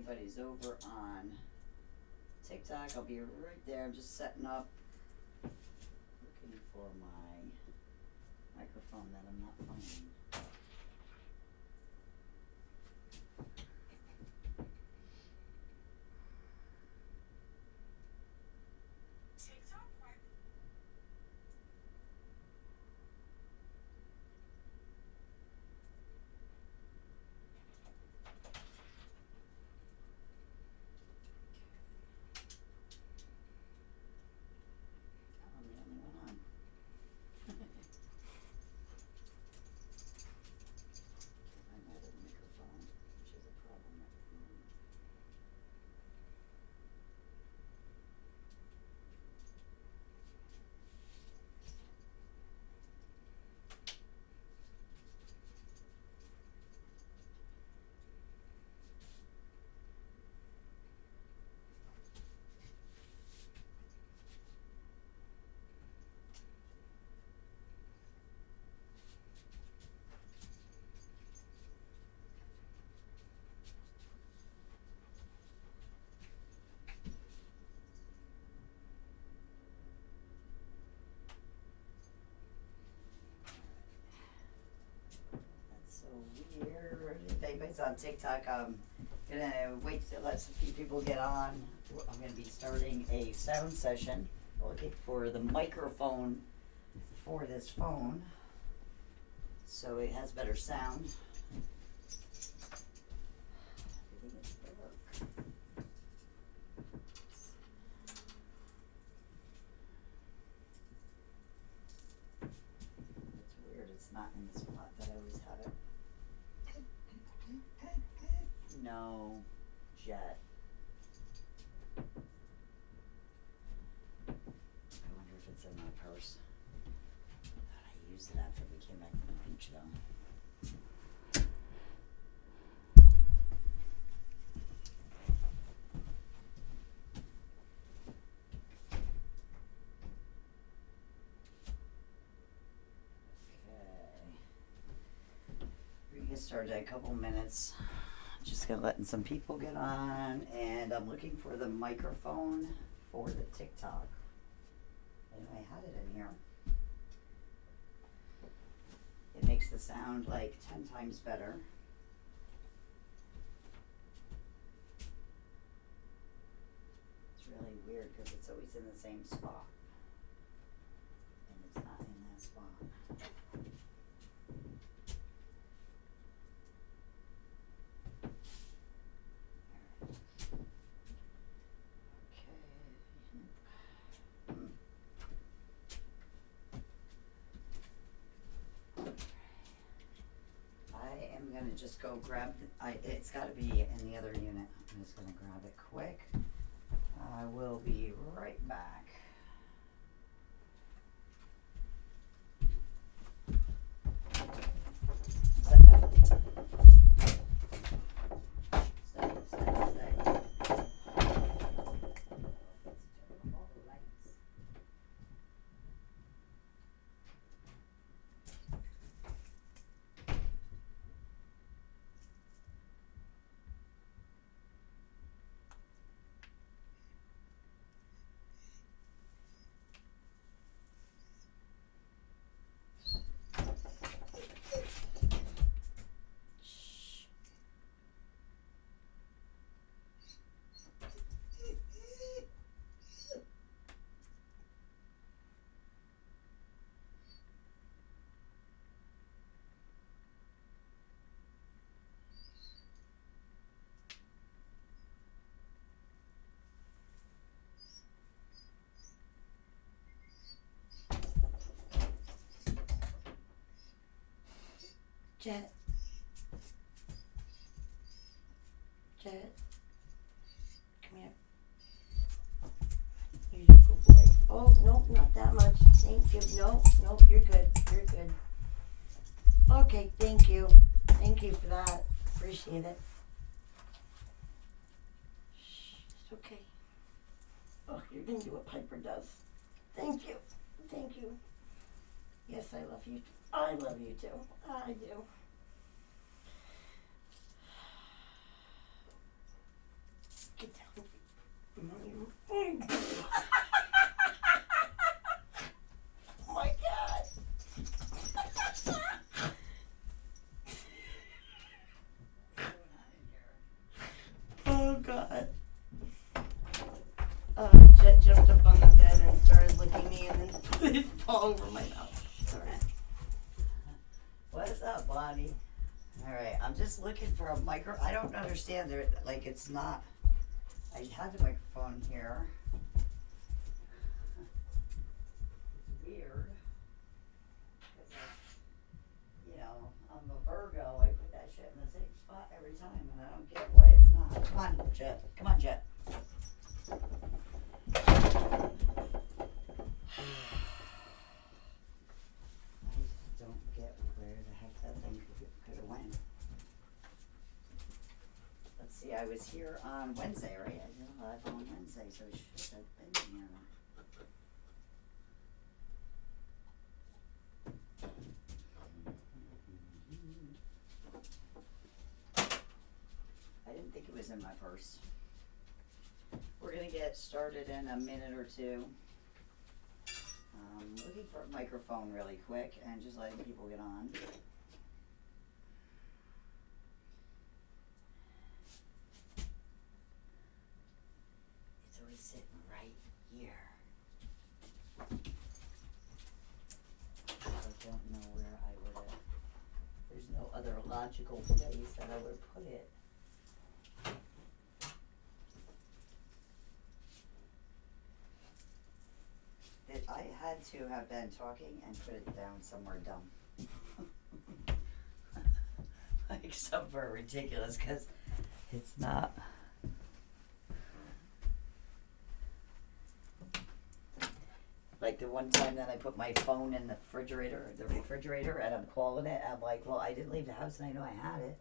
anybody's over on TikTok, I'll be right there. I'm just setting up, looking for my microphone that I'm not finding. I'm the only one on. I'm out of the microphone, which is a problem at the moment. That's so weird. If anybody's on TikTok, I'm gonna wait to let some few people get on. I'm gonna be starting a sound session, looking for the microphone for this phone, so it has better sound. Everything is dark. It's weird, it's not in the spot that I always have it. No, Jet. I wonder if it's in my purse. Thought I used it after we came back from the beach though. We're gonna get started in a couple minutes. Just gonna letting some people get on, and I'm looking for the microphone for the TikTok. And I had it in here. It makes the sound like 10 times better. It's really weird because it's always in the same spot. And it's not in that spot. I am gonna just go grab, it's gotta be in the other unit. I'm just gonna grab it quick. I will be right back. Is that better? Stay. All the lights. Jet. Jet. Come here. You're a good boy. Oh, no, not that much. Thank you. No, you're good. You're good. Okay, thank you. Thank you for that. Appreciate it. Shh, it's okay. Oh, you're gonna do what Piper does. Thank you. Thank you. Yes, I love you. I love you too. I do. What's up, Bonnie? All right, I'm just looking for a micro. I don't understand there. Like it's not. I had the microphone here. It's weird. 'Cause I'm a Virgo. I put that shit in the same spot every time, and I don't get why it's not. Come on, Jet. Come on, Jet. See, I was here on Wednesday, right? I did a live on Wednesday, so it should have been here. I didn't think it was in my purse. We're gonna get started in a minute or two. Looking for a microphone really quick and just letting people get on. Sitting right here. I don't know where I would have. There's no other logical place that I would put it. That I had to have been talking and put it down somewhere dumb. Like somewhere ridiculous, because it's not. Like the one time that I put my phone in the refrigerator, and I'm calling it, I'm like, well, I didn't leave the house and I know I had it.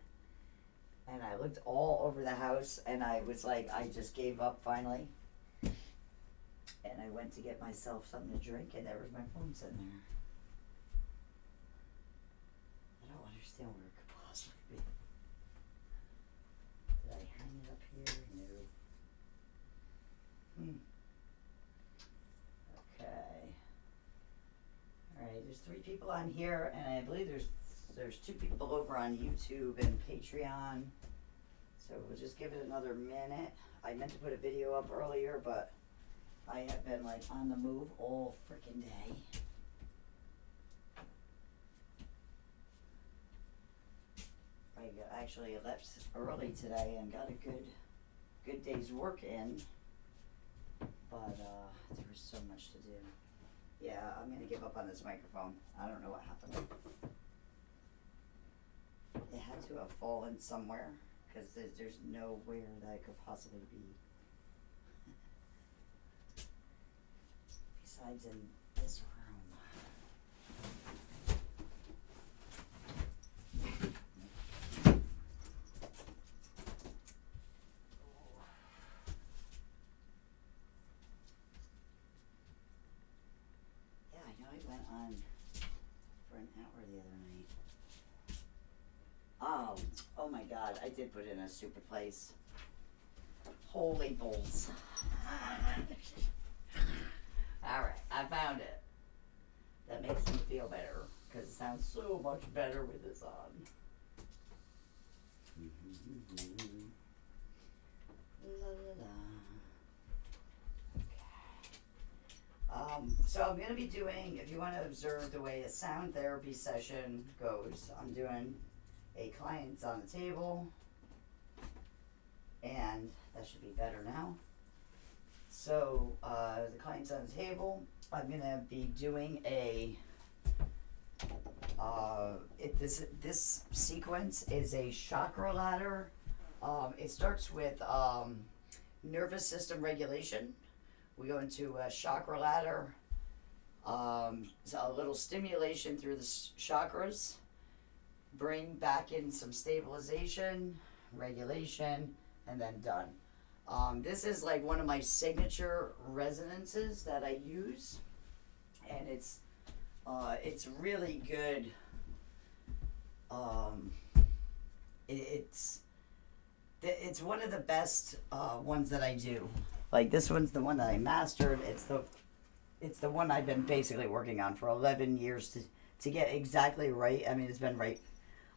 And I looked all over the house and I was like, I just gave up finally. And I went to get myself something to drink and there was my phone sitting there. I don't understand where it could possibly be. Did I hang it up here? No. Alright, there's 3 people on here, and I believe there's 2 people over on YouTube and Patreon. So we'll just give it another minute. I meant to put a video up earlier, but I have been like on the move all freaking day. I actually left early today and got a good day's work in, but there was so much to do. Yeah, I'm gonna give up on this microphone. I don't know what happened. It had to have fallen somewhere, because there's nowhere that it could possibly be. Besides in this room. On for an hour the other night. Oh my God, I did put in a stupid place. Holy balls. Alright, I found it. That makes me feel better, because it sounds so much better with this on. La la la. So I'm going to be doing, if you want to observe the way a sound therapy session goes, I'm doing a client's on the table, and that should be better now. So the client's on the table, I'm going to be doing a, this sequence is a chakra ladder. It starts with nervous system regulation. We go into a chakra ladder, so a little stimulation through the chakras, bring back in some stabilization, regulation, and then done. This is like one of my signature resonances that I use, and it's really good. It's one of the best ones that I do. Like this one's the one that I mastered. It's the one I've been basically working on for 11 years to get exactly right. I mean, it's been right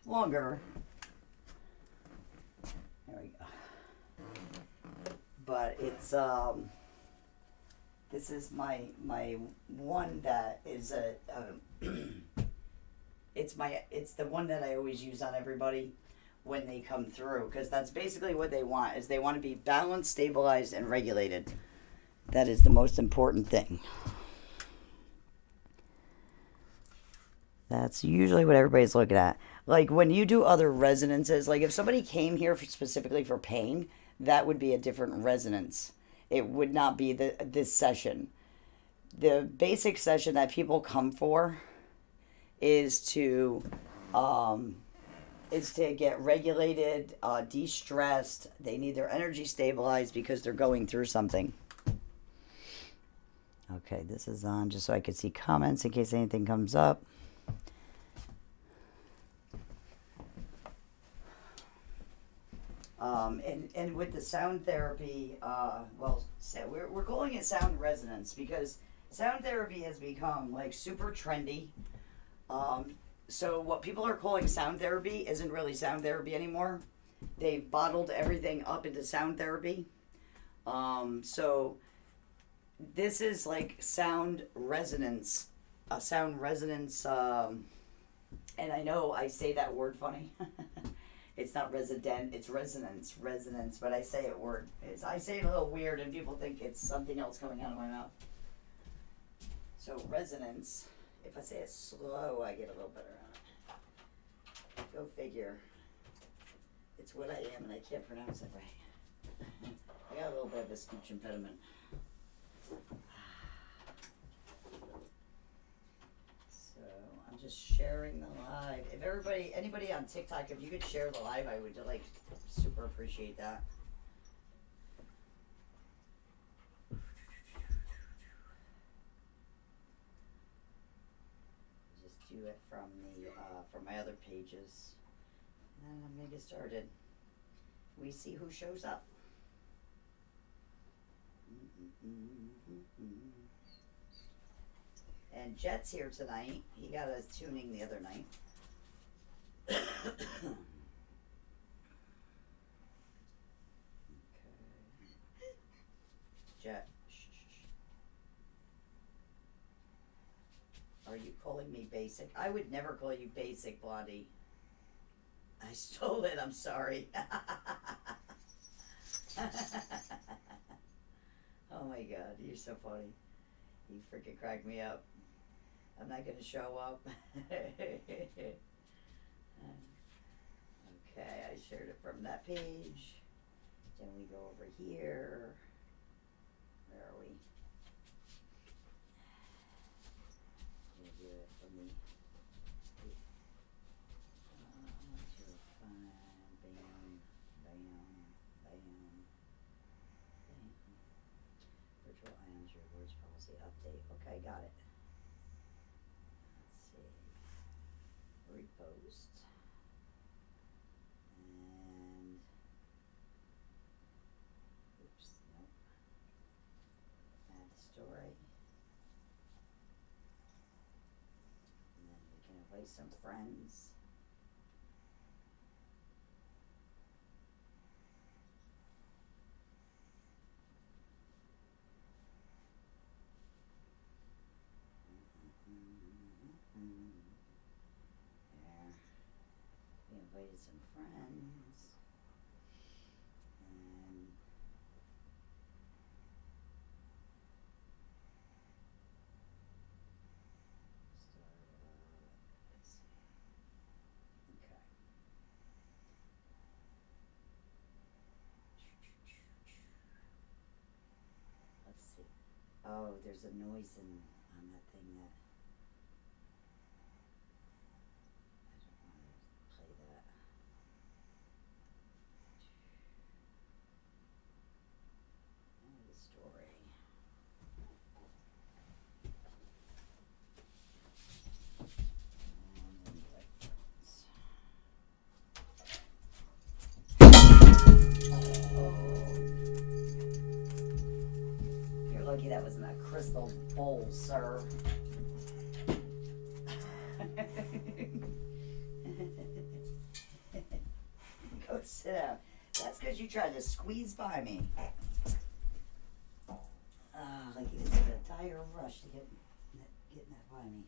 longer. There we go. But it's this is my one that is it's the one that I always use on everybody when they come through, because that's basically what they want, is they want to be balanced, stabilized, and regulated. That is the most important thing. That's usually what everybody's looking at. Like when you do other resonances, like if somebody came here specifically for pain, that would be a different resonance. It would not be this session. The basic session that people come for is to get regulated, de-stressed. They need their energy stabilized because they're going through something. Okay, this is on just so I can see comments in case anything comes up. And with the sound therapy, we're calling it sound resonance because sound therapy has become like super trendy. So what people are calling sound therapy isn't really sound therapy anymore. They've bottled everything up into sound therapy. So this is like sound resonance, and I know I say that word funny. It's not resident, it's resonance, but I say it I say it a little weird and people think it's something else coming out of my mouth. So resonance, if I say it slow, I get a little better on it. Go figure. It's what I am and I can't pronounce it right. I got a little bit of a speech impediment. I'm just sharing the live. If anybody on TikTok, if you could share the live, I would like super appreciate that. Just do it from my other pages, and I'm gonna get started. We see who shows up. And Jet's here tonight. He got us tuning the other night. Okay. Jet. Are you calling me basic? I would never call you basic, Blondie. I stole it. I'm sorry. Oh my God, you're so funny. You freaking cracked me up. I'm not going to show up. Okay, I shared it from that page. Then we go over here. Where are we? We'll do it from the... Virtual items, your words policy update. Okay, got it. Let's see. Repost. And oops, nope. Add story. And then we can invite some friends. There. We invited some friends. And okay. Let's see. Oh, there's a noise on that thing that I don't want to play that. And the story. And invite friends. You're lucky that wasn't a crystal bowl, sir. Go sit down. That's because you tried to squeeze by me. Like you just had a dire rush to get that by me.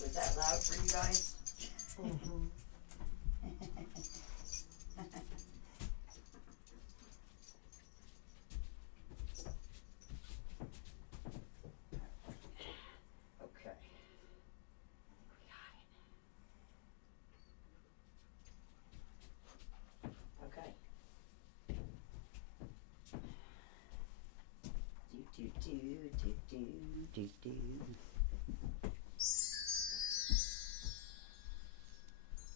Was that loud up for you guys? Mm-hmm. Okay. Okay. Do.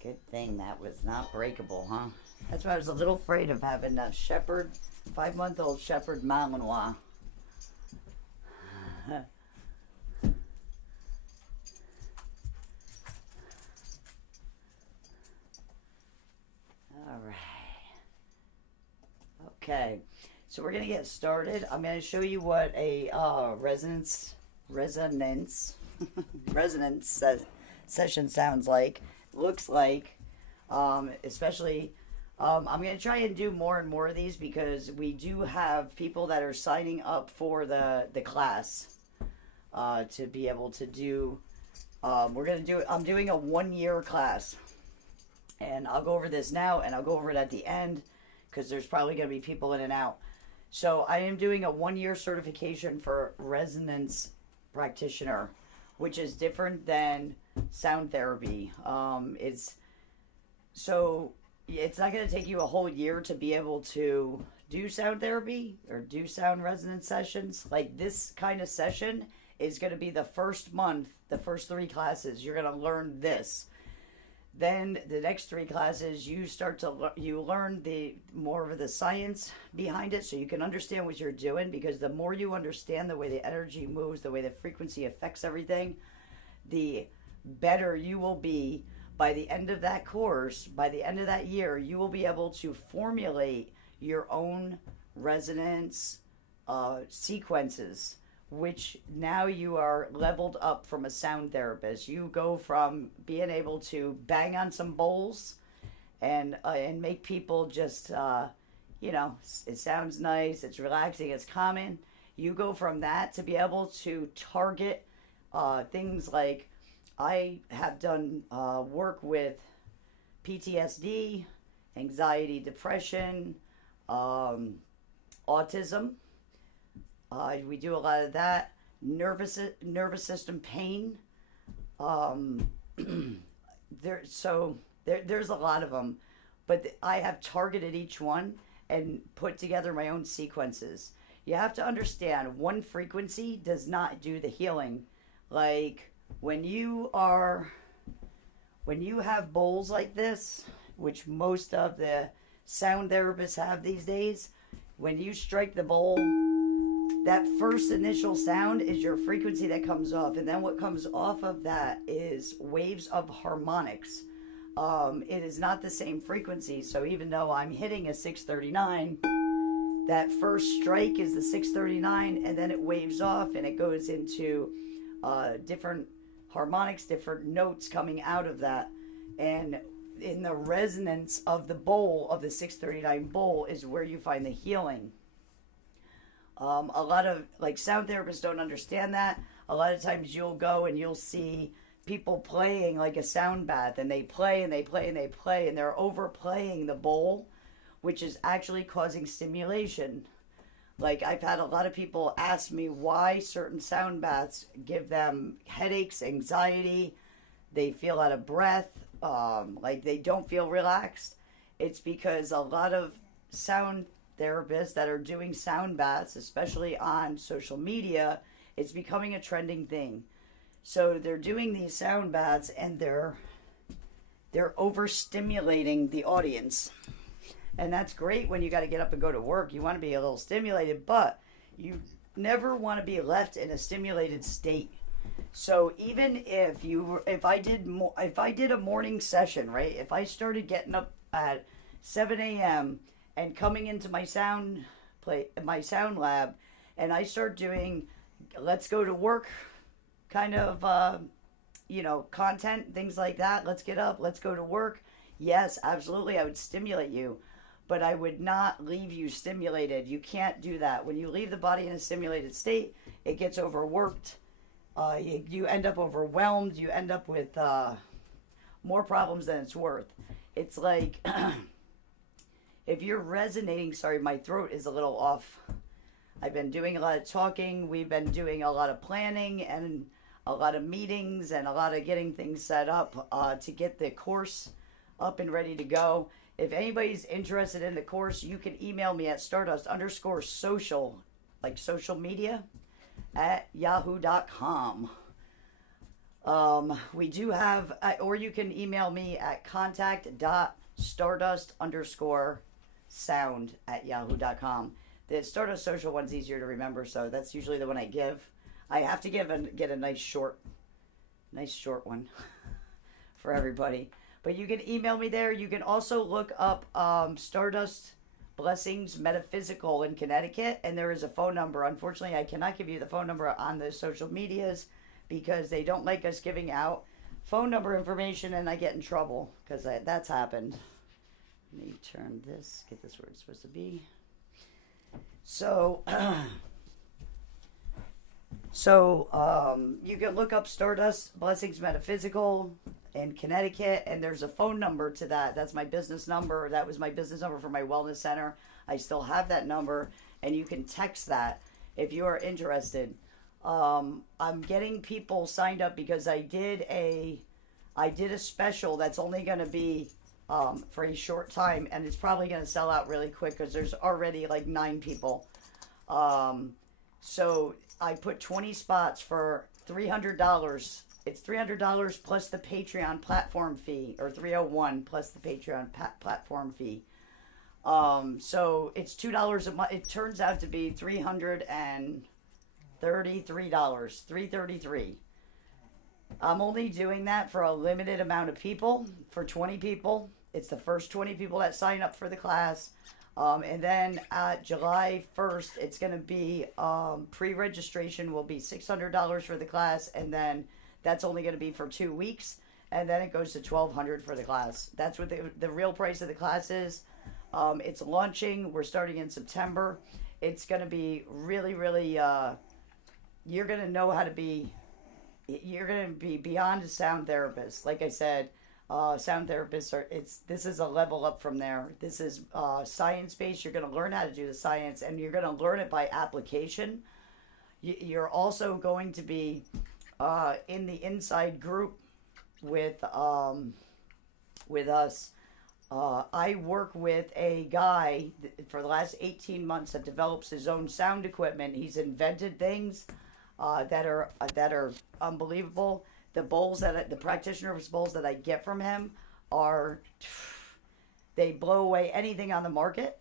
Good thing that was not breakable, huh? That's why I was a little afraid of having a shepherd, 5-month-old shepherd Malinois. All right. Okay, so we're gonna get started. I'm gonna show you what a resonance session sounds like, looks like, especially. I'm gonna try and do more and more of these because we do have people that are signing up for the class to be able to do. We're gonna do. I'm doing a 1-year class, and I'll go over this now, and I'll go over it at the end, because there's probably going to be people in and out. So I am doing a 1-year certification for resonance practitioner, which is different than sound therapy. It's not going to take you a whole year to be able to do sound therapy or do sound resonance sessions. Like this kind of session is going to be the first month, the first 3 classes. You're going to learn this. Then the next 3 classes, you learn the more of the science behind it, so you can understand what you're doing. Because the more you understand the way the energy moves, the way the frequency affects everything, the better you will be. By the end of that course, by the end of that year, you will be able to formulate your own resonance sequences, which now you are leveled up from a sound therapist. You go from being able to bang on some bowls and make people just, it sounds nice, it's relaxing, it's calming. You go from that to be able to target things like, I have done work with PTSD, anxiety, depression, autism. We do a lot of that. Nervous system pain. There's a lot of them, but I have targeted each one and put together my own sequences. You have to understand, one frequency does not do the healing. Like when you have bowls like this, which most of the sound therapists have these days, when you strike the bowl, that first initial sound is your frequency that comes off, and then what comes off of that is waves of harmonics. It is not the same frequency, so even though I'm hitting a 639, that first strike is the 639, and then it waves off and it goes into different harmonics, different notes coming out of that. And in the resonance of the bowl, of the 639 bowl, is where you find the healing. A lot of sound therapists don't understand that. A lot of times you'll go and you'll see people playing like a sound bath, and they play and they play and they play, and they're overplaying the bowl, which is actually causing stimulation. Like, I've had a lot of people ask me why certain sound baths give them headaches, anxiety, they feel out of breath, like they don't feel relaxed. It's because a lot of sound therapists that are doing sound baths, especially on social media, it's becoming a trending thing. So they're doing these sound baths and they're overstimulating the audience. And that's great when you got to get up and go to work. You want to be a little stimulated, but you never want to be left in a stimulated state. So even if I did a morning session, right? If I started getting up at 7 a.m. and coming into my sound lab, and I start doing let's go to work kind of content, things like that. Let's get up, let's go to work. Yes, absolutely, I would stimulate you, but I would not leave you stimulated. You can't do that. When you leave the body in a stimulated state, it gets overworked, You end up overwhelmed. You end up with more problems than it's worth. It's like if you're resonating, sorry, my throat is a little off. I've been doing a lot of talking. We've been doing a lot of planning and a lot of meetings and a lot of getting things set up to get the course up and ready to go. If anybody's interested in the course, you can email me at stardust_social, like social media, at yahoo.com. We do have, or you can email me at contact.stardust_sound@yahoo.com. The Stardust Social one's easier to remember, so that's usually the one I give. I have to get a nice short one for everybody. But you can email me there. You can also look up Stardust Blessings Metaphysical in Connecticut, and there is a phone number. Unfortunately, I cannot give you the phone number on the social medias because they don't like us giving out phone number information, and I get in trouble because that's happened. Let me turn this, get this where it's supposed to be. So, you can look up Stardust Blessings Metaphysical in Connecticut, and there's a phone number to that. That's my business number. That was my business number for my wellness center. I still have that number, and you can text that if you are interested. I'm getting people signed up because I did a special that's only going to be for a short time, and it's probably going to sell out really quick because there's already like 9 people. So I put 20 spots for $300. It's $300 plus the Patreon platform fee, or $301 plus the Patreon platform fee. So it's $2 a month. It turns out to be $333. $333. I'm only doing that for a limited amount of people, for 20 people. It's the first 20 people that sign up for the class. And then at July 1st, it's going to be pre-registration will be $600 for the class, and then that's only going to be for 2 weeks, and then it goes to $1,200 for the class. That's what the real price of the class is. It's launching. We're starting in September. It's going to be really, really. You're going to know how to be. You're going to be beyond a sound therapist. Like I said, sound therapists are. This is a level up from there. This is science based. You're going to learn how to do the science, and you're going to learn it by application. You're also going to be in the inside group with us. I work with a guy for the last 18 months that develops his own sound equipment. He's invented things that are unbelievable. The bowls the practitioner's bowls that I get from him they blow away anything on the market.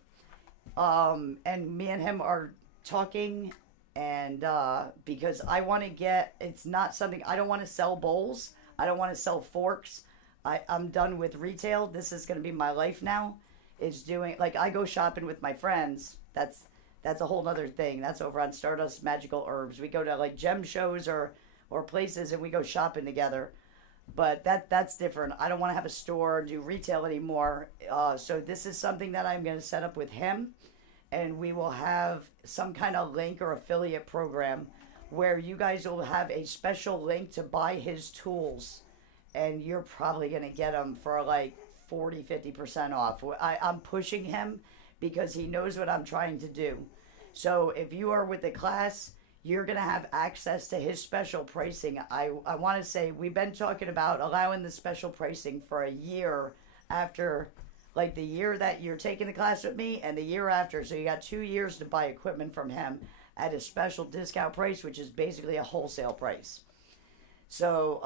And me and him are talking, and because I want to it's not something, I don't want to sell bowls. I don't want to sell forks. I'm done with retail. This is going to be my life now, is doing, like, I go shopping with my friends. That's a whole nother thing. That's over on Stardust Magical Herbs. We go to like gem shows or places, and we go shopping together. But that's different. I don't want to have a store or do retail anymore. So this is something that I'm going to set up with him, and we will have some kind of link or affiliate program where you guys will have a special link to buy his tools, and you're probably going to get them for like 40-50% off. I'm pushing him because he knows what I'm trying to do. So if you are with the class, you're going to have access to his special pricing. I want to say we've been talking about allowing the special pricing for a year after, like the year that you're taking the class with me and the year after. So you got 2 years to buy equipment from him at a special discount price, which is basically a wholesale price. So,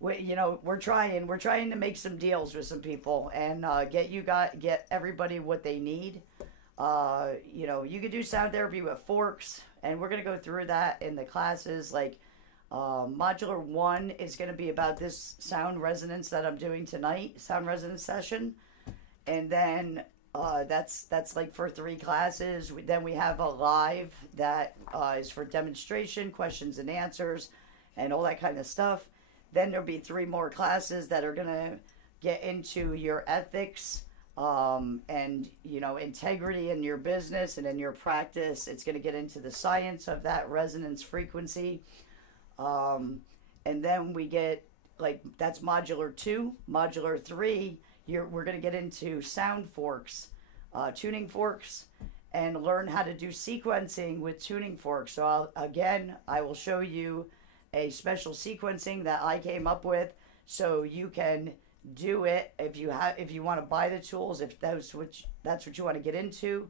we're trying to make some deals with some people and get everybody what they need. You could do sound therapy with forks, and we're going to go through that in the classes. Like, modular 1 is going to be about this sound resonance that I'm doing tonight, sound resonance session. And then, that's like for 3 classes. Then we have a live that, is for demonstration, questions and answers, and all that kind of stuff. Then there'll be 3 more classes that are going to get into your ethics, and integrity in your business and in your practice. It's going to get into the science of that resonance frequency. And then we get, like, that's modular 2. Modular 3, we're going to get into sound forks, tuning forks, and learn how to do sequencing with tuning forks. So I will show you a special sequencing that I came up with, so you can do it if you want to buy the tools. If that's what you want to get into,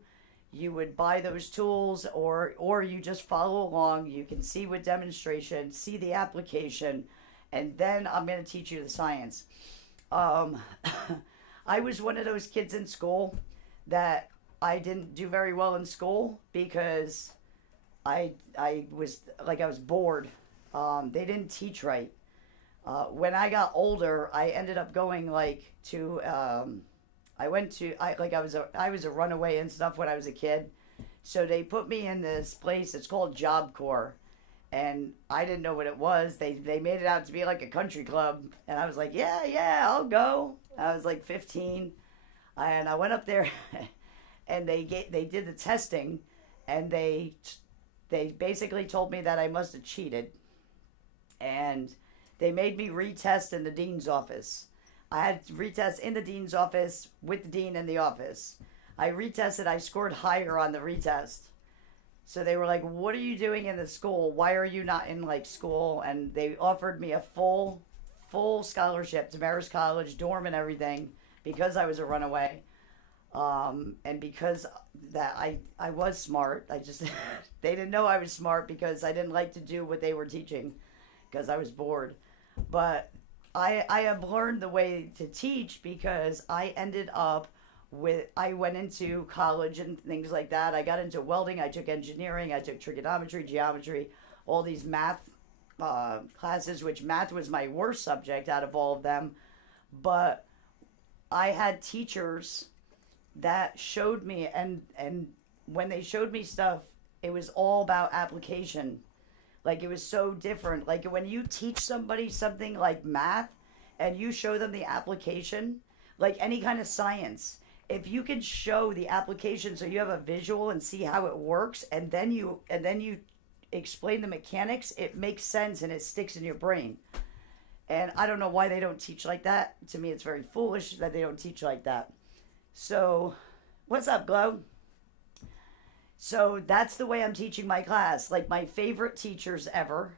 you would buy those tools, or you just follow along. You can see with demonstration, see the application, and then I'm going to teach you the science. I was one of those kids in school that I didn't do very well in school because I was bored. They didn't teach right. When I got older, I ended up going to I was a runaway and stuff when I was a kid. So they put me in this place. It's called Job Corps, and I didn't know what it was. They made it out to be like a country club, and I was like, yeah, I'll go. I was like 15, and I went up there, and they did the testing, and they basically told me that I must have cheated, and they made me retest in the dean's office. I had to retest in the dean's office with the dean in the office. I retested. I scored higher on the retest. So they were like, what are you doing in the school? Why are you not in school? And they offered me a full scholarship to Marist College, dorm and everything, because I was a runaway. And because that I was smart. I just, they didn't know I was smart because I didn't like to do what they were teaching because I was bored. But I have learned the way to teach because I went into college and things like that. I got into welding, I took engineering, I took trigonometry, geometry, all these math classes, which math was my worst subject out of all of them. But I had teachers that showed me, and when they showed me stuff, it was all about application. Like, it was so different. Like, when you teach somebody something like math and you show them the application, like any kind of science, if you can show the application so you have a visual and see how it works, and then you explain the mechanics, it makes sense and it sticks in your brain. And I don't know why they don't teach like that. To me, it's very foolish that they don't teach like that. So, what's up, Glow? So that's the way I'm teaching my class. Like, my favorite teachers ever.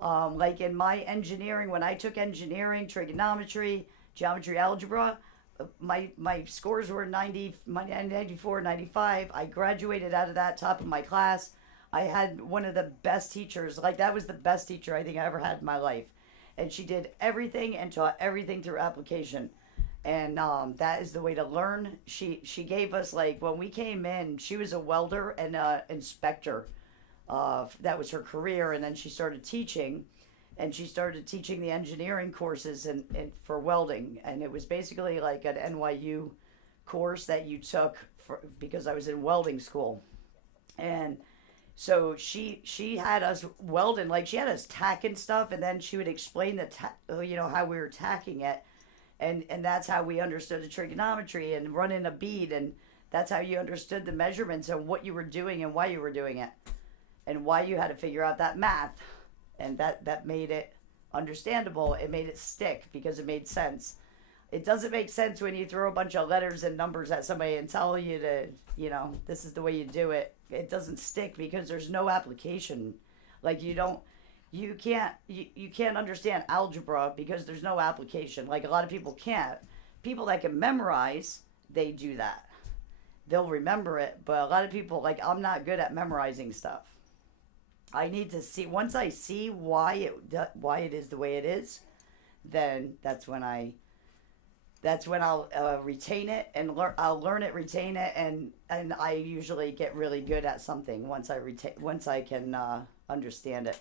Like in my engineering, when I took engineering, trigonometry, geometry, algebra, my scores were 94, 95. I graduated out of that, top of my class. I had one of the best teachers. Like, that was the best teacher I think I ever had in my life. And she did everything and taught everything through application. And that is the way to learn. She gave us, like, when we came in, she was a welder and inspector. That was her career. And then she started teaching. And she started teaching the engineering courses and for welding. And it was basically like an NYU course that you took because I was in welding school. And so she had us welding. Like, she had us tacking stuff. And then she would explain how we were tacking it. And that's how we understood the trigonometry and running a bead, and that's how you understood the measurements and what you were doing and why you were doing it, and why you had to figure out that math, and that made it understandable. It made it stick because it made sense. It doesn't make sense when you throw a bunch of letters and numbers at somebody and tell you to, this is the way you do it. It doesn't stick because there's no application. Like, you can't understand algebra because there's no application. Like, a lot of people can't. People that can memorize, they do that. They'll remember it, but a lot of people, like, I'm not good at memorizing stuff. I need to see, once I see why it is the way it is, then that's when I'll retain it and I'll learn it, retain it, and I usually get really good at something once I can understand it.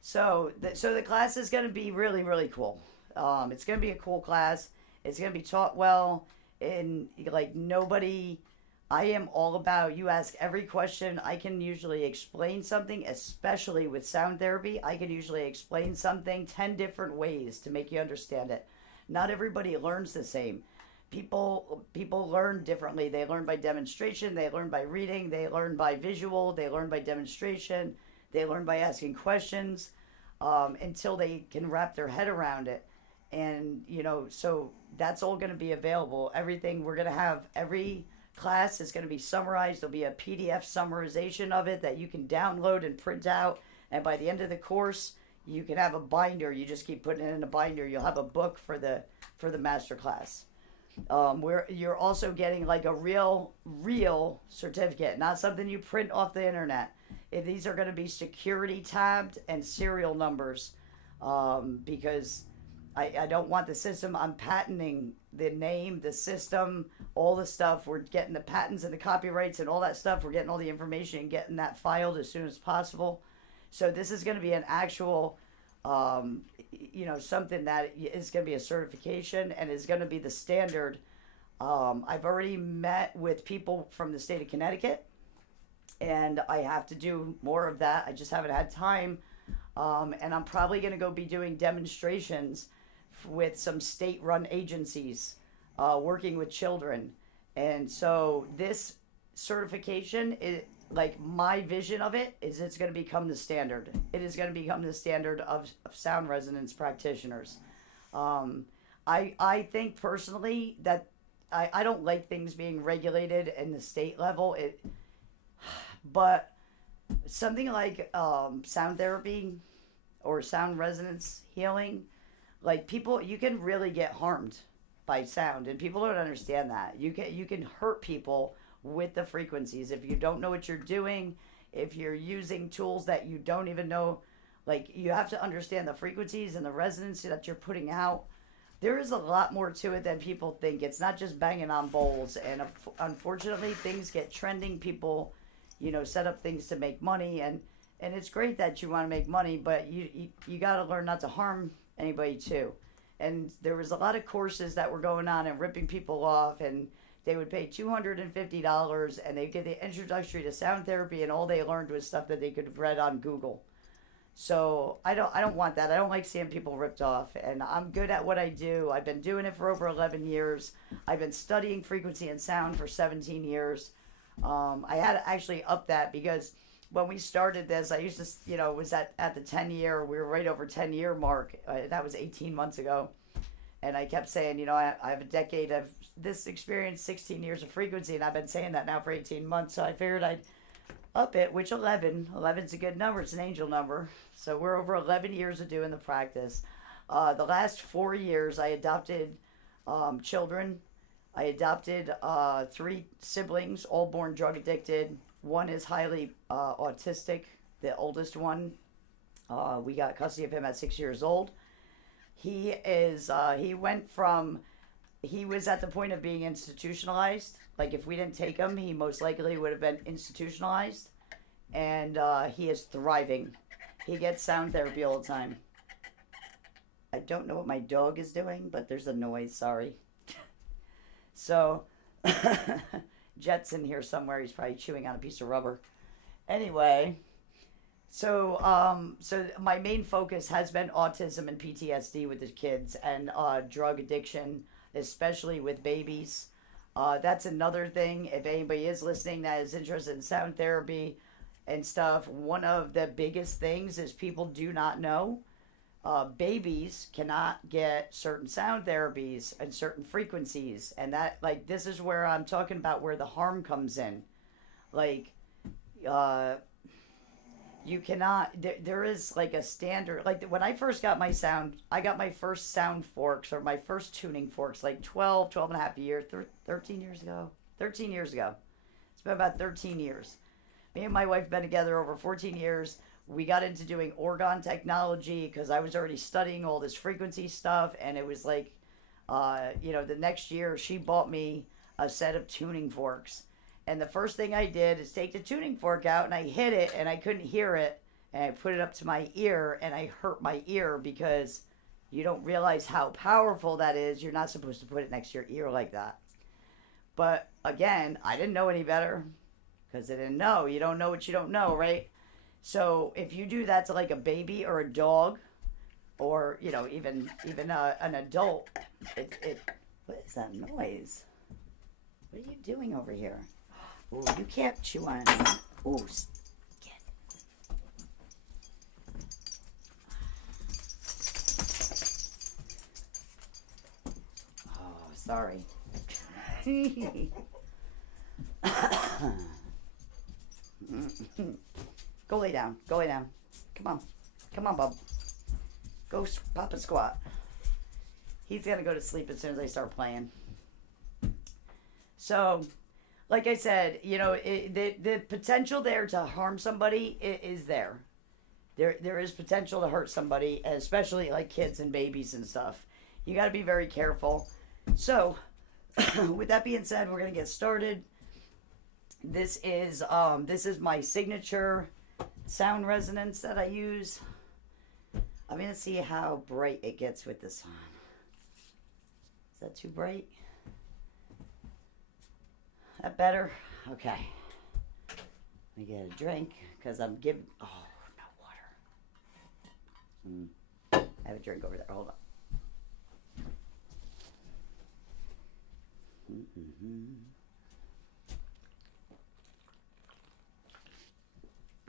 So the class is going to be really, really cool. It's going to be a cool class. It's going to be taught well. And, like, I am all about, you ask every question. I can usually explain something, especially with sound therapy. I can usually explain something 10 different ways to make you understand it. Not everybody learns the same. people learn differently. They learn by demonstration, they learn by reading, they learn by visual, they learn by demonstration, they learn by asking questions, until they can wrap their head around it. And so that's all going to be available. Everything we're going to have, every class is going to be summarized. There'll be a PDF summarization of it that you can download and print out, and by the end of the course you can have a binder. You just keep putting it in a binder. You'll have a book for the master class, where you're also getting like a real certificate, not something you print off the internet. These are going to be security tabbed and serial numbers, because I don't want the system. I'm patenting the name, the system, all the stuff. We're getting the patents and the copyrights and all that stuff. We're getting all the information and getting that filed as soon as possible. So this is going to be an actual, something that is going to be a certification and is going to be the standard. I've already met with people from the state of Connecticut, and I have to do more of that. I just haven't had time. And I'm probably going to go be doing demonstrations with some state-run agencies, working with children. And so this certification, like my vision of it is, it's going to become the standard. It is going to become the standard of sound resonance practitioners. I think personally that I don't like things being regulated in the state level. But something like sound therapy or sound resonance healing, like people, you can really get harmed by sound, and people don't understand that. You can hurt people with the frequencies if you don't know what you're doing, if you're using tools that you don't even know. Like, you have to understand the frequencies and the resonance that you're putting out. There is a lot more to it than people think. It's not just banging on bowls, and unfortunately things get trending. People set up things to make money, and it's great that you want to make money, but you got to learn not to harm anybody too. And there was a lot of courses that were going on and ripping people off, and they would pay $250 and they'd get the introductory to sound therapy, and all they learned was stuff that they could have read on Google. So I don't want that. I don't like seeing people ripped off, and I'm good at what I do. I've been doing it for over 11 years. I've been studying frequency and sound for 17 years. I had to actually up that, because when we started this, I used to, was at the 10-year, we were right over 10-year mark. That was 18 months ago. And I kept saying, I have a decade of this experience, 16 years of frequency, and I've been saying that now for 18 months. So I figured I'd up it, which 11's a good number. It's an angel number. So we're over 11 years of doing the practice. The last 4 years, I adopted children. I adopted 3 siblings, all born drug addicted. One is highly autistic, the oldest one. We got custody of him at 6 years old. He was at the point of being institutionalized. Like, if we didn't take him, he most likely would have been institutionalized. And he is thriving. He gets sound therapy all the time. I don't know what my dog is doing, but there's a noise, sorry. So, Jet's in here somewhere. He's probably chewing on a piece of rubber. Anyway, so my main focus has been autism and PTSD with the kids, and drug addiction, especially with babies. That's another thing. If anybody is listening that is interested in sound therapy and stuff, one of the biggest things is people do not know. Babies cannot get certain sound therapies and certain frequencies, and that, like, this is where I'm talking about where the harm comes in. Like, you cannot, there is like a standard, like when I first got my sound, I got my first sound forks, or my first tuning forks, like 12 and a half years, 13 years ago. It's been about 13 years. Me and my wife have been together over 14 years. We got into doing orgon technology because I was already studying all this frequency stuff, and it was like, the next year she bought me a set of tuning forks. And the first thing I did is take the tuning fork out, and I hit it, and I couldn't hear it, and I put it up to my ear, and I hurt my ear, because you don't realize how powerful that is. You're not supposed to put it next to your ear like that. But again, I didn't know any better, because I didn't know. You don't know what you don't know, right? So if you do that to like a baby or a dog, or even an adult, What is that noise? What are you doing over here? Oh, you can't chew on it. Oh, get. Oh, sorry. Go lay down. Go lay down. Come on. Come on, bub. Go pop a squat. He's gonna go to sleep as soon as I start playing. So, like I said, you know, the potential there to harm somebody is there. There is potential to hurt somebody, especially like kids and babies and stuff. You got to be very careful. So, with that being said, we're gonna get started. This is my signature sound resonance that I use. I'm gonna see how bright it gets with this on. Is that too bright? That better? Okay. Let me get a drink because I'm giving. Oh, no water. I have a drink over there. Hold on.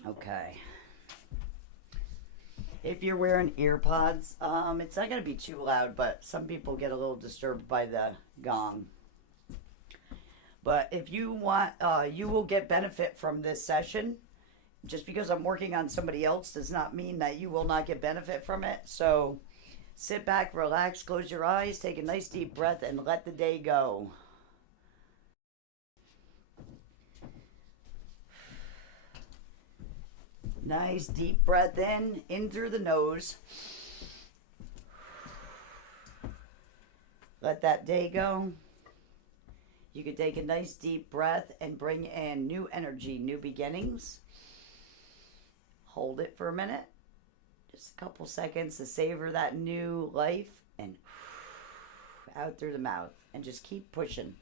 Okay. If you're wearing ear pods, it's not going to be too loud, but some people get a little disturbed by the gong. But if you want, you will get benefit from this session. Just because I'm working on somebody else does not mean that you will not get benefit from it. So sit back, relax, close your eyes, take a nice deep breath, and let the day go. Nice deep breath in through the nose. Let that day go. You could take a nice deep breath and bring in new energy, new beginnings. Hold it for a minute. Just a couple seconds to savor that new life and out through the mouth. And just keep pushing.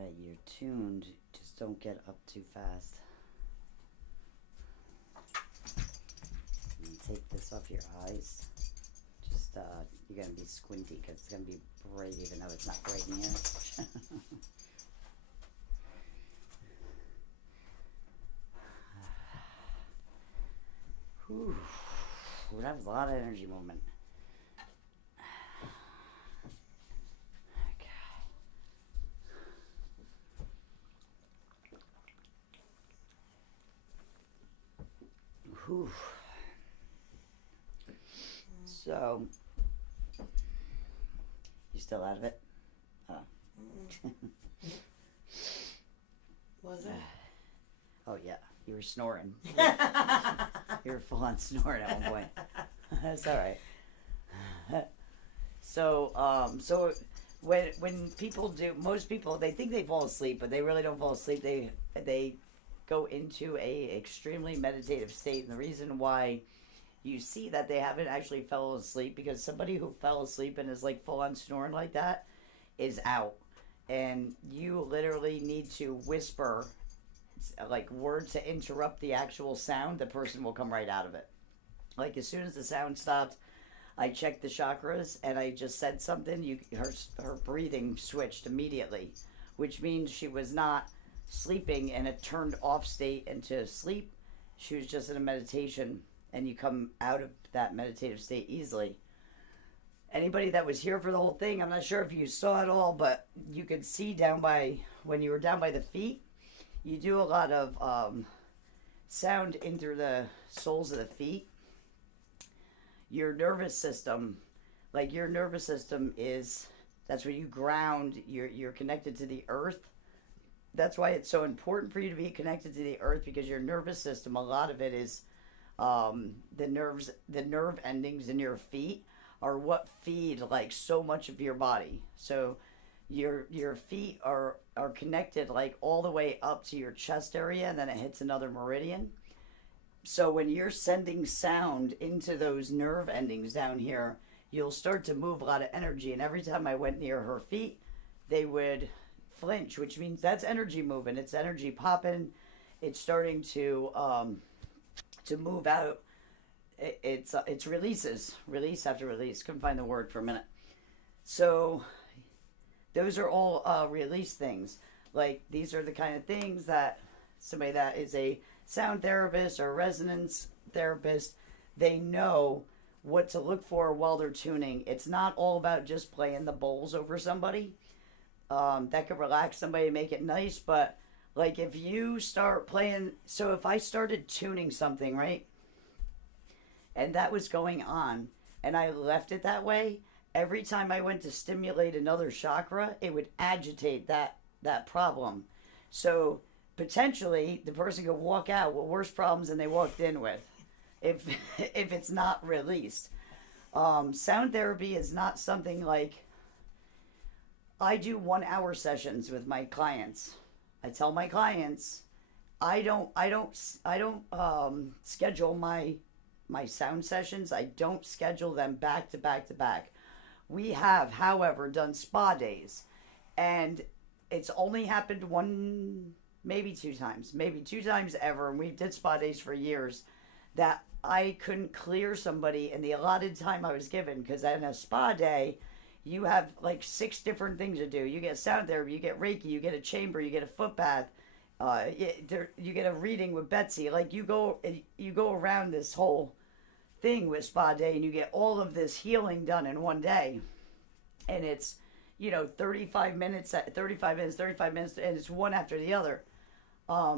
Alright, you're tuned. Just don't get up too fast. And take this off your eyes. Just, you're gonna be squinty because it's gonna be bright even though it's not bright in here. Whew. That was a lot of energy movement. Whew. So, you still out of it? Oh. Was it? Oh yeah, you were snoring. You were full on snoring at one point. That's all right. So when people do, most people they think they fall asleep, but they really don't fall asleep. They go into a extremely meditative state, and the reason why you see that they haven't actually fell asleep because somebody who fell asleep and is like full on snoring like that is out, and you literally need to whisper like words to interrupt the actual sound. The person will come right out of it. Like as soon as the sound stopped, I checked the chakras and I just said something. Her breathing switched immediately, which means she was not sleeping in a turned off state into sleep. She was just in a meditation, and you come out of that meditative state easily. Anybody that was here for the whole thing, I'm not sure if you saw it all, but you could see when you were down by the feet, you do a lot of sound in through the soles of the feet. Your nervous system, that's where you ground. You're connected to the earth. That's why it's so important for you to be connected to the earth, because your nervous system, a lot of it is the nerve endings in your feet are what feed like so much of your body. So your feet are connected like all the way up to your chest area, and then it hits another meridian. So when you're sending sound into those nerve endings down here, you'll start to move a lot of energy. And every time I went near her feet, they would flinch, which means that's energy moving. It's energy popping. It's starting to move out. It's release after release. Couldn't find the word for a minute. So those are all release things. Like these are the kind of things that somebody that is a sound therapist or resonance therapist, they know what to look for while they're tuning. It's not all about just playing the bowls over somebody. That could relax somebody and make it nice, but like if you start playing, so if I started tuning something, right, and that was going on, and I left it that way, every time I went to stimulate another chakra, it would agitate that problem. So potentially the person could walk out with worse problems than they walked in with if it's not released. Sound therapy is not something like, I do 1 hour sessions with my clients. I tell my clients I don't schedule my sound sessions. I don't schedule them back to back to back. We have, however, done spa days, and it's only happened maybe two times ever, and we did spa days for years, that I couldn't clear somebody in the allotted time I was given, because in a spa day, you have like 6 different things to do. You get sound therapy, you get Reiki, you get a chamber, you get a foot bath, you get a reading with Betsy. Like you go around this whole thing with spa day, and you get all of this healing done in one day, and it's 35 minutes, and it's one after the other.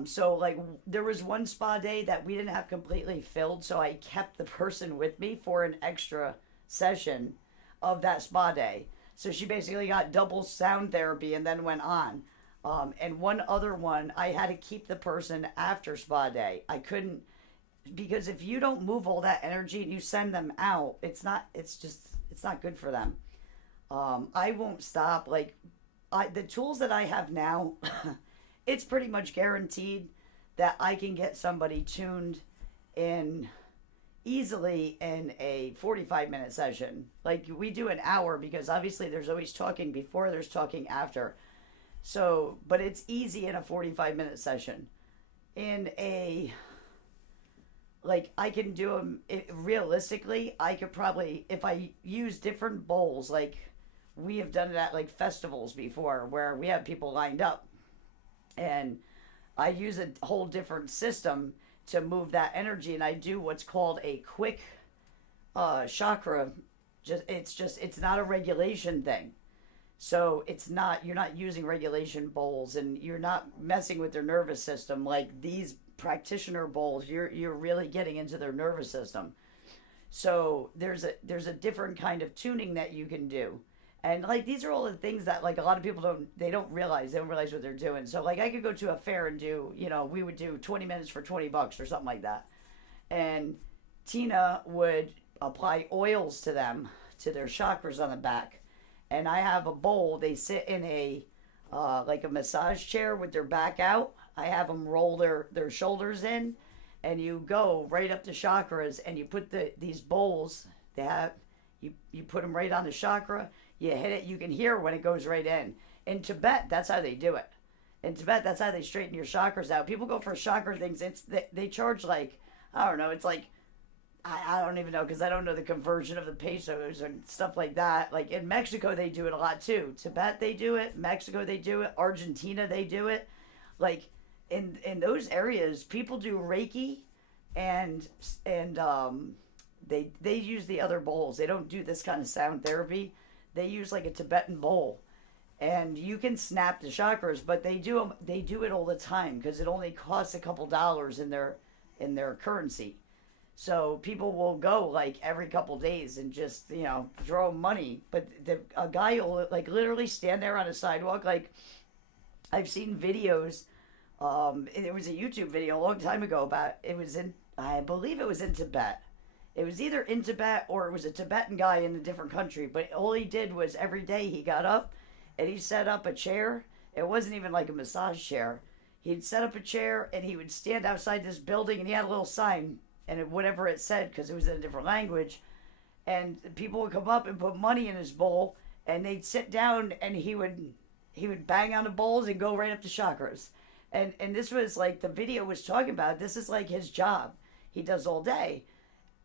So like there was one spa day that we didn't have completely filled, so I kept the person with me for an extra session of that spa day. So she basically got double sound therapy and then went on. And one other one, I had to keep the person after spa day. I couldn't, because if you don't move all that energy and you send them out, it's not good for them. I won't stop. Like the tools that I have now, it's pretty much guaranteed that I can get somebody tuned in easily in a 45-minute session. Like we do an hour, because obviously there's always talking before, there's talking after. So, but it's easy in a 45-minute session. In a, like, I can do them realistically. I could probably, if I use different bowls, like we have done it at like festivals before where we have people lined up, and I use a whole different system to move that energy, and I do what's called a quick chakra. It's not a regulation thing. So it's not, you're not using regulation bowls, and you're not messing with their nervous system like these practitioner bowls. You're really getting into their nervous system. So there's a different kind of tuning that you can do. And like these are all the things that like a lot of people don't realize. They don't realize what they're doing. So like I could go to a fair and do, we would do 20 minutes for $20 or something like that. And Tina would apply oils to them, to their chakras on the back. And I have a bowl. They sit in a like a massage chair with their back out. I have them roll their shoulders in, and you go right up to chakras, and you put these bowls. You put them right on the chakra. You hit it. You can hear when it goes right in. In Tibet, that's how they do it. In Tibet, that's how they straighten your chakras out. People go for chakra things. They charge like, I don't know. It's like, I don't even know because I don't know the conversion of the pesos and stuff like that. Like in Mexico, they do it a lot too. Tibet, they do it. Mexico, they do it. Argentina, they do it. Like in those areas, people do Reiki, and they use the other bowls. They don't do this kind of sound therapy. They use like a Tibetan bowl, and you can snap the chakras, but they do it all the time because it only costs a couple dollars in their currency. So people will go like every couple days and just throw money. But a guy will like literally stand there on a sidewalk. Like I've seen videos. It was a YouTube video a long time ago about I believe it was in Tibet. It was either in Tibet or it was a Tibetan guy in a different country. But all he did was every day he got up and he set up a chair. It wasn't even like a massage chair. He'd set up a chair and he would stand outside this building, and he had a little sign, and whatever it said, because it was in a different language, and people would come up and put money in his bowl, and they'd sit down, and he would bang on the bowls and go right up to chakras, and this was like the video was talking about. This is like his job. He does all day.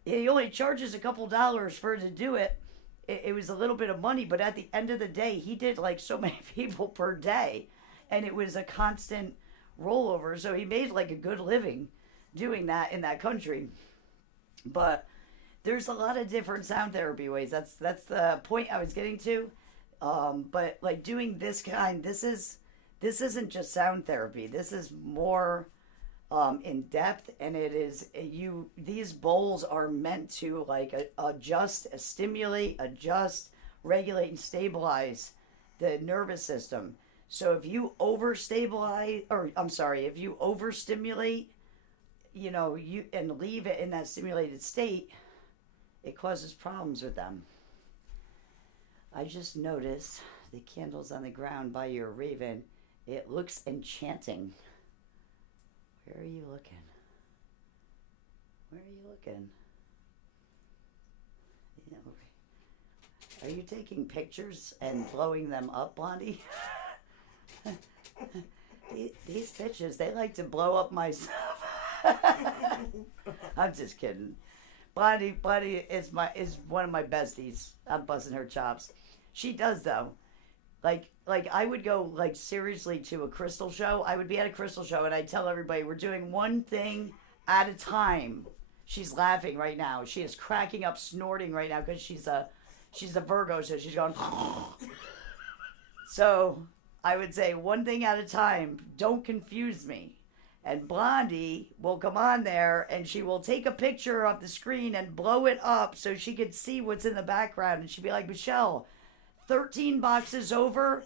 He only charges a couple dollars for to do it. It was a little bit of money, but at the end of the day, he did like so many people per day, and it was a constant rollover. So he made like a good living doing that in that country. But there's a lot of different sound therapy ways. That's the point I was getting to. But like doing this isn't just sound therapy. This is more in depth, and these bowls are meant to like stimulate, adjust, regulate, and stabilize the nervous system. So if you if you overstimulate, you and leave it in that stimulated state, it causes problems with them. I just noticed the candles on the ground by your raven. It looks enchanting. Where are you looking? Where are you looking? Are you taking pictures and blowing them up, Blondie? These bitches, they like to blow up my stuff. I'm just kidding. Blondie is one of my besties. I'm busting her chops. She does though. Like I would go like seriously to a crystal show. I would be at a crystal show and I'd tell everybody we're doing one thing at a time. She's laughing right now. She is cracking up, snorting right now because she's a Virgo, so she's going. So I would say one thing at a time. Don't confuse me. And Blondie will come on there and she will take a picture of the screen and blow it up so she could see what's in the background. And she'd be like, Michelle, 13 boxes over,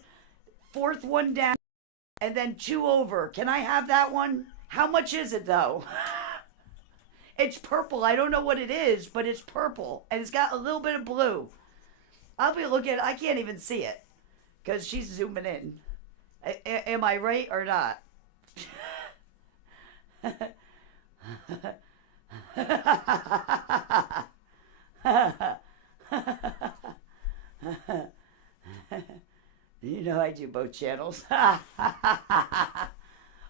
fourth one down, and then 2 over. Can I have that one? How much is it though? It's purple. I don't know what it is, but it's purple. And it's got a little bit of blue. I'll be looking. I can't even see it because she's zooming in. Am I right or not? You know I do both channels.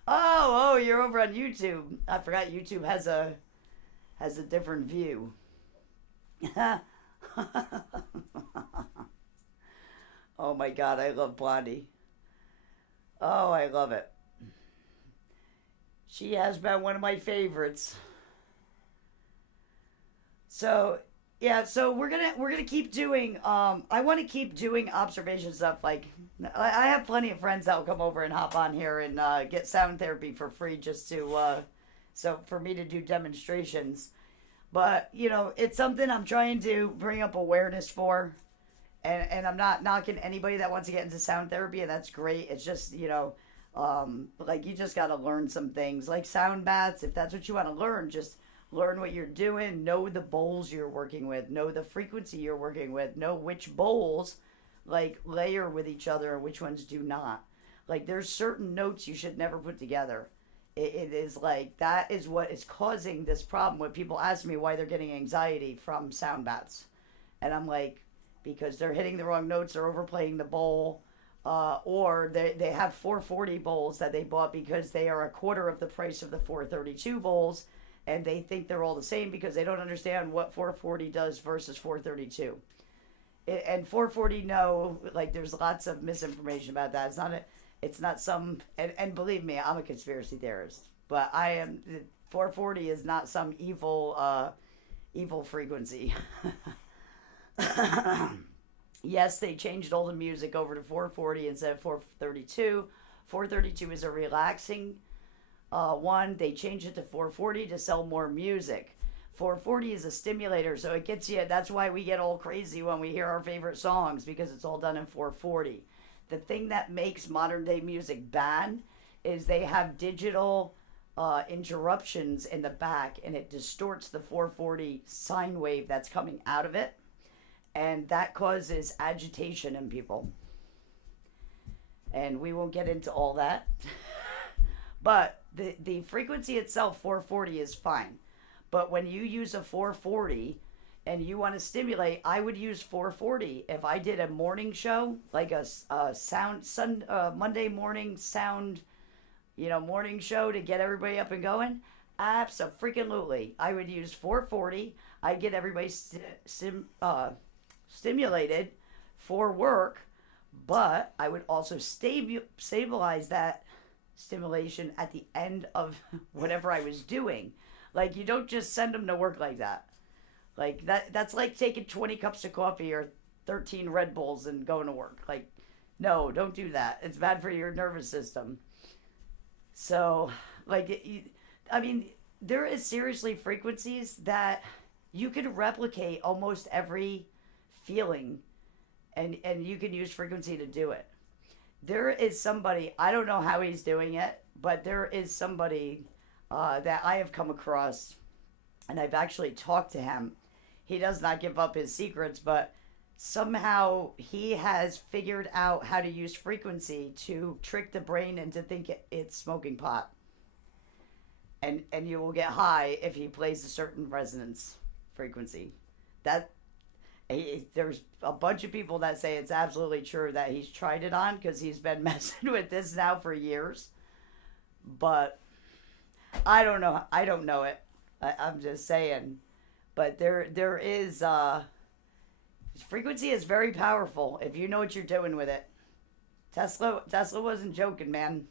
Oh, you're over on YouTube. I forgot YouTube has a different view. Oh my god, I love Blondie. Oh, I love it. She has been one of my favorites. So yeah, so we're gonna keep doing. I want to keep doing observation stuff. Like I have plenty of friends that will come over and hop on here and get sound therapy for free just to so for me to do demonstrations. But it's something I'm trying to bring up awareness for, and I'm not knocking anybody that wants to get into sound therapy, and that's great. It's just like you just got to learn some things like sound baths if that's what you want to learn. Just learn what you're doing, know the bowls you're working with, know the frequency you're working with, know which bowls like layer with each other and which ones do not. Like there's certain notes you should never put together. It is like that is what is causing this problem when people ask me why they're getting anxiety from sound baths. And I'm like, because they're hitting the wrong notes, they're overplaying the bowl, or they have 440 bowls that they bought because they are a quarter of the price of the 432 bowls, and they think they're all the same because they don't understand what 440 does versus 432. And 440, no, like there's lots of misinformation about that. It's not some, and believe me, I'm a conspiracy theorist, but 440 is not some evil frequency. Yes, they changed all the music over to 440 instead of 432. 432 is a relaxing one. They changed it to 440 to sell more music. 440 is a stimulator, so it gets you. That's why we get all crazy when we hear our favorite songs, because it's all done in 440. The thing that makes modern day music bad is they have digital interruptions in the back, and it distorts the 440 sine wave that's coming out of it, and that causes agitation in people. And we won't get into all that. But the frequency itself, 440, is fine. But when you use a 440 and you want to stimulate, I would use 440. If I did a morning show, like a Monday morning sound, morning show to get everybody up and going, absolutely, I would use 440. I'd get everybody stimulated for work, but I would also stabilize that stimulation at the end of whatever I was doing. Like, you don't just send them to work like that. Like, that's like taking 20 cups of coffee or 13 Red Bulls and going to work. Like, no, don't do that. It's bad for your nervous system. So, like, there is seriously frequencies that you can replicate almost every feeling, and you can use frequency to do it. There is somebody, I don't know how he's doing it, but there is somebody that I have come across, and I've actually talked to him. He does not give up his secrets, but somehow he has figured out how to use frequency to trick the brain into think it's smoking pot. And you will get high if he plays a certain resonance frequency. There's a bunch of people that say it's absolutely true that he's tried it on, because he's been messing with this now for years. But I don't know. I don't know it. I'm just saying. But there is frequency is very powerful if you know what you're doing with it. Tesla wasn't joking, man.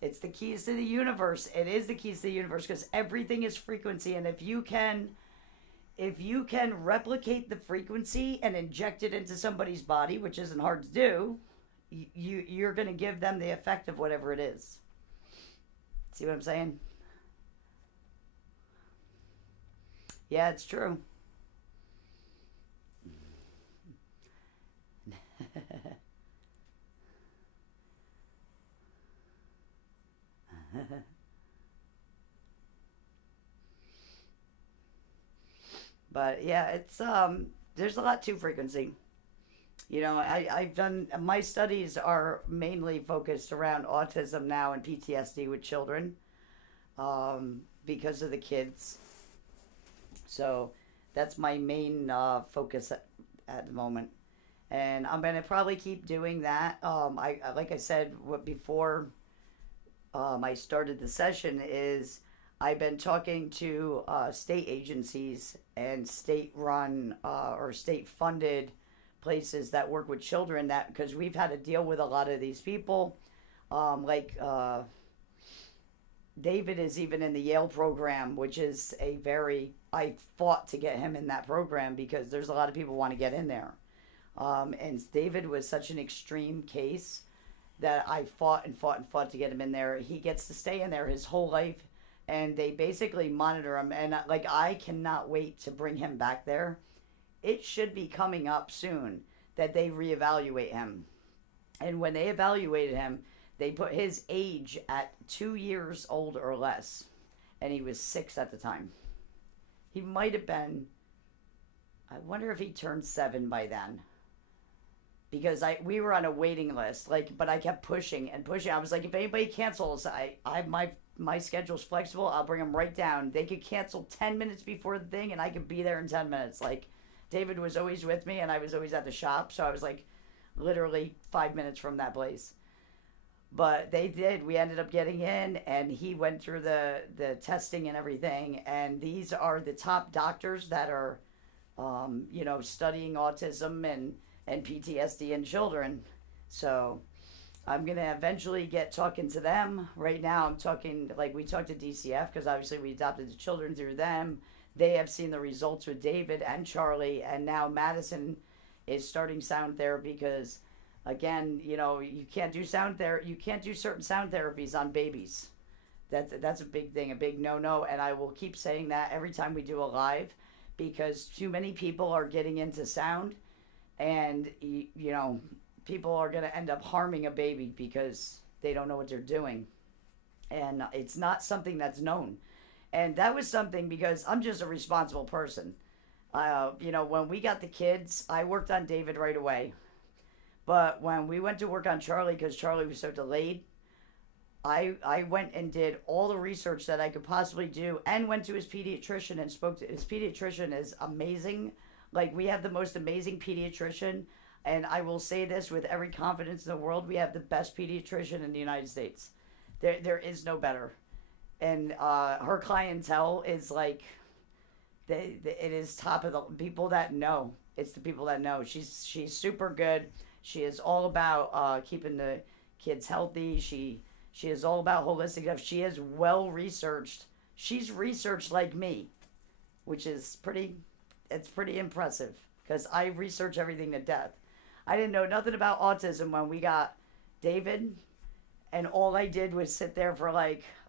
It's the keys to the universe. It is the keys to the universe, because everything is frequency, and if you can replicate the frequency and inject it into somebody's body, which isn't hard to do, you're going to give them the effect of whatever it is. See what I'm saying? Yeah, it's true. But yeah, it's there's a lot to frequency. I've done, my studies are mainly focused around autism now and PTSD with children, because of the kids. So that's my main focus at the moment. and I'm gonna probably keep doing that. Like I said before, I started the session is I've been talking to state agencies and state-run or state-funded places that work with children that because we've had to deal with a lot of these people, like David is even in the Yale program, which is a very I fought to get him in that program because there's a lot of people want to get in there. And David was such an extreme case that I fought and fought and fought to get him in there. He gets to stay in there his whole life, and they basically monitor him. And like I cannot wait to bring him back there. It should be coming up soon that they reevaluate him. And when they evaluated him, they put his age at 2 years old or less, and he was 6 at the time. He might have been. I wonder if he turned 7 by then. Because we were on a waiting list, but I kept pushing and pushing. I was like, if anybody cancels, my schedule's flexible. I'll bring them right down. They could cancel 10 minutes before the thing, and I could be there in 10 minutes. Like, David was always with me, and I was always at the shop, so I was like, literally 5 minutes from that place. But they did. We ended up getting in, and he went through the testing and everything. And these are the top doctors that are, studying autism and PTSD in children. So I'm going to eventually get talking to them. Right now I'm talking, we talked to DCF because obviously we adopted the children through them. They have seen the results with David and Charlie, and now Madison is starting sound therapy because, again, you can't do sound therapy. You can't do certain sound therapies on babies. That's a big thing, a big no-no, and I will keep saying that every time we do a live because too many people are getting into sound. And, people are going to end up harming a baby because they don't know what they're doing. And it's not something that's known. And that was something because I'm just a responsible person. When we got the kids, I worked on David right away. But when we went to work on Charlie, because Charlie was so delayed, I went and did all the research that I could possibly do and went to his pediatrician and spoke to his pediatrician. Is amazing. We have the most amazing pediatrician, and I will say this with every confidence in the world, we have the best pediatrician in the United States. There is no better. And her clientele is it is top of the people that know. It's the people that know. She's super good. She is all about keeping the kids healthy. She is all about holistic stuff. She is well researched. She's researched like me, which is pretty impressive because I research everything to death. I didn't know nothing about autism when we got David, and all I did was sit there for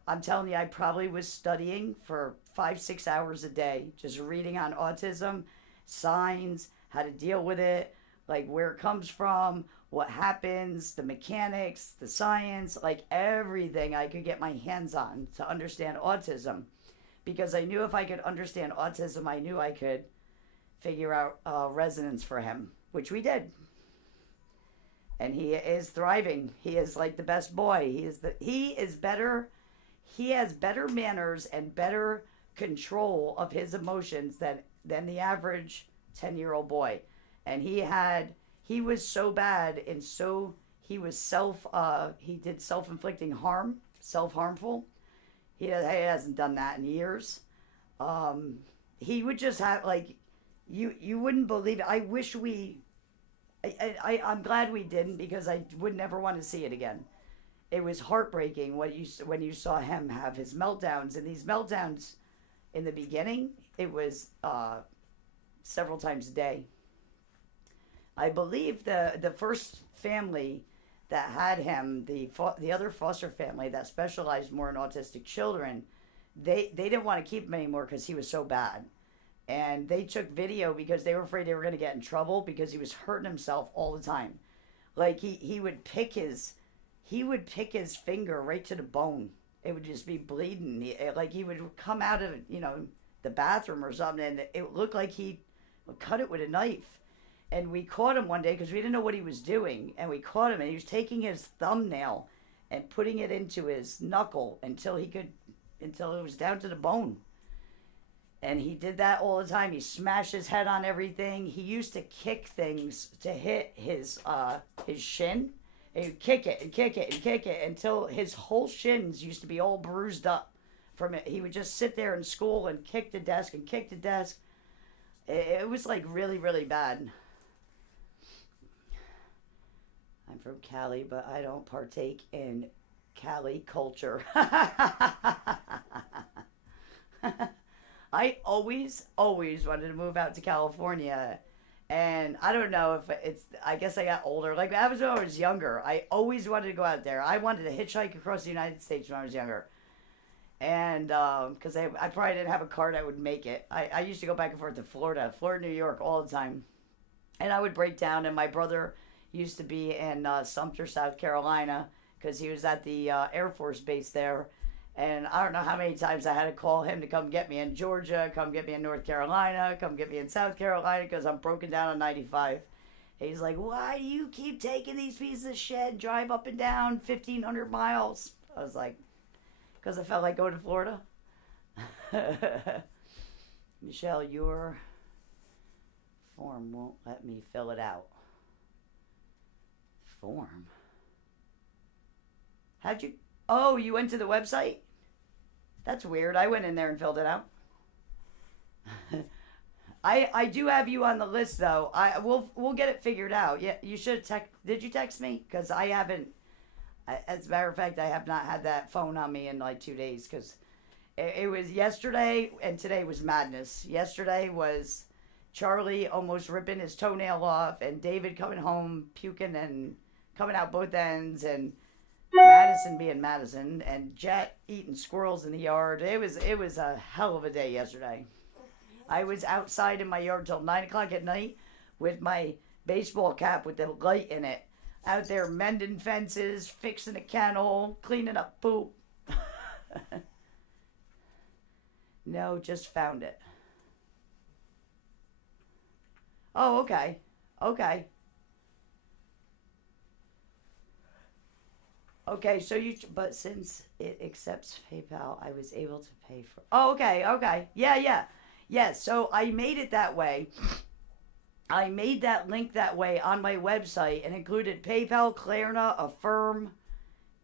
I'm telling you, I probably was studying for 5-6 hours a day, just reading on autism, signs, how to deal with it, where it comes from, what happens, the mechanics, the science, everything I could get my hands on to understand autism. Because I knew if I could understand autism, I knew I could figure out resonance for him, which we did. And he is thriving. He is the best boy. He has better manners and better control of his emotions than the average 10-year-old boy. And he was so bad and he was he did self-inflicting harm, self-harmful. He hasn't done that in years. He would just have you wouldn't believe it. I wish I'm glad we didn't because I would never want to see it again. It was heartbreaking when you saw him have his meltdowns, and these meltdowns in the beginning, it was several times a day. I believe the first family that had him, the other foster family that specialized more in autistic children, they didn't want to keep him anymore because he was so bad. And they took video because they were afraid they were going to get in trouble because he was hurting himself all the time. He would pick his finger right to the bone. It would just be bleeding. He would come out of the bathroom or something, and it looked like he would cut it with a knife. And we caught him one day because we didn't know what he was doing, and we caught him, and he was taking his thumbnail and putting it into his knuckle until it was down to the bone. And he did that all the time. He smashed his head on everything. He used to kick things to hit his shin. And he'd kick it and kick it and kick it until his whole shins used to be all bruised up from it. He would just sit there in school and kick the desk and kick the desk. It was like really, really bad. I'm from Cali, but I don't partake in Cali culture. I always wanted to move out to California. And I don't know if I guess I got older. Like, that was when I was younger. I always wanted to go out there. I wanted to hitchhike across the United States when I was younger. And, because I probably didn't have a car that would make it. I used to go back and forth to Florida, New York all the time. And I would break down, and my brother used to be in Sumter, South Carolina, because he was at the Air Force base there. And I don't know how many times I had to call him to come get me in Georgia, come get me in North Carolina, come get me in South Carolina, because I'm broken down on 95. He's like, why do you keep taking these pieces of shit, drive up and down 1,500 miles? I was like, because I felt like going to Florida. Michelle, your form won't let me fill it out. Form? How'd you... Oh, you went to the website? That's weird. I went in there and filled it out. I do have you on the list though. We'll get it figured out. Yeah, you should text. Did you text me? Because I haven't. As a matter of fact, I have not had that phone on me in like 2 days. Because it was yesterday and today was madness. Yesterday was Charlie almost ripping his toenail off, and David coming home puking and coming out both ends, and Madison being Madison, and Jet eating squirrels in the yard. It was a hell of a day yesterday. I was outside in my yard till 9 o'clock at night with my baseball cap with the light in it, out there mending fences, fixing a kennel, cleaning up poop. No, just found it. Oh, okay. Okay. Okay, so but since it accepts PayPal, I was able to pay for... Oh, okay. Yeah, so I made it that way. I made that link that way on my website and included PayPal, Klarna, Affirm,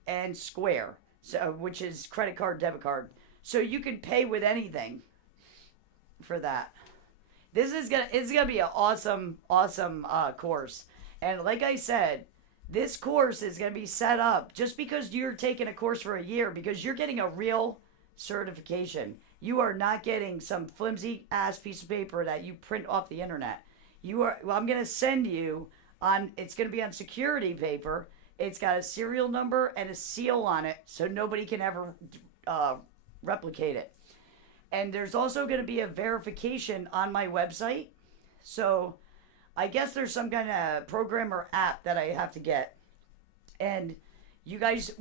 and Square, so which is credit card, debit card. So you can pay with anything for that. It's gonna be an awesome course. And like I said, this course is going to be set up just because you're taking a course for a year, because you're getting a real certification. You are not getting some flimsy ass piece of paper that you print off the internet. I'm going to send you it's going to be on security paper. It's got a serial number and a seal on it, so nobody can ever replicate it. And there's also going to be a verification on my website. So I guess there's some kind of program or app that I have to get. And you guys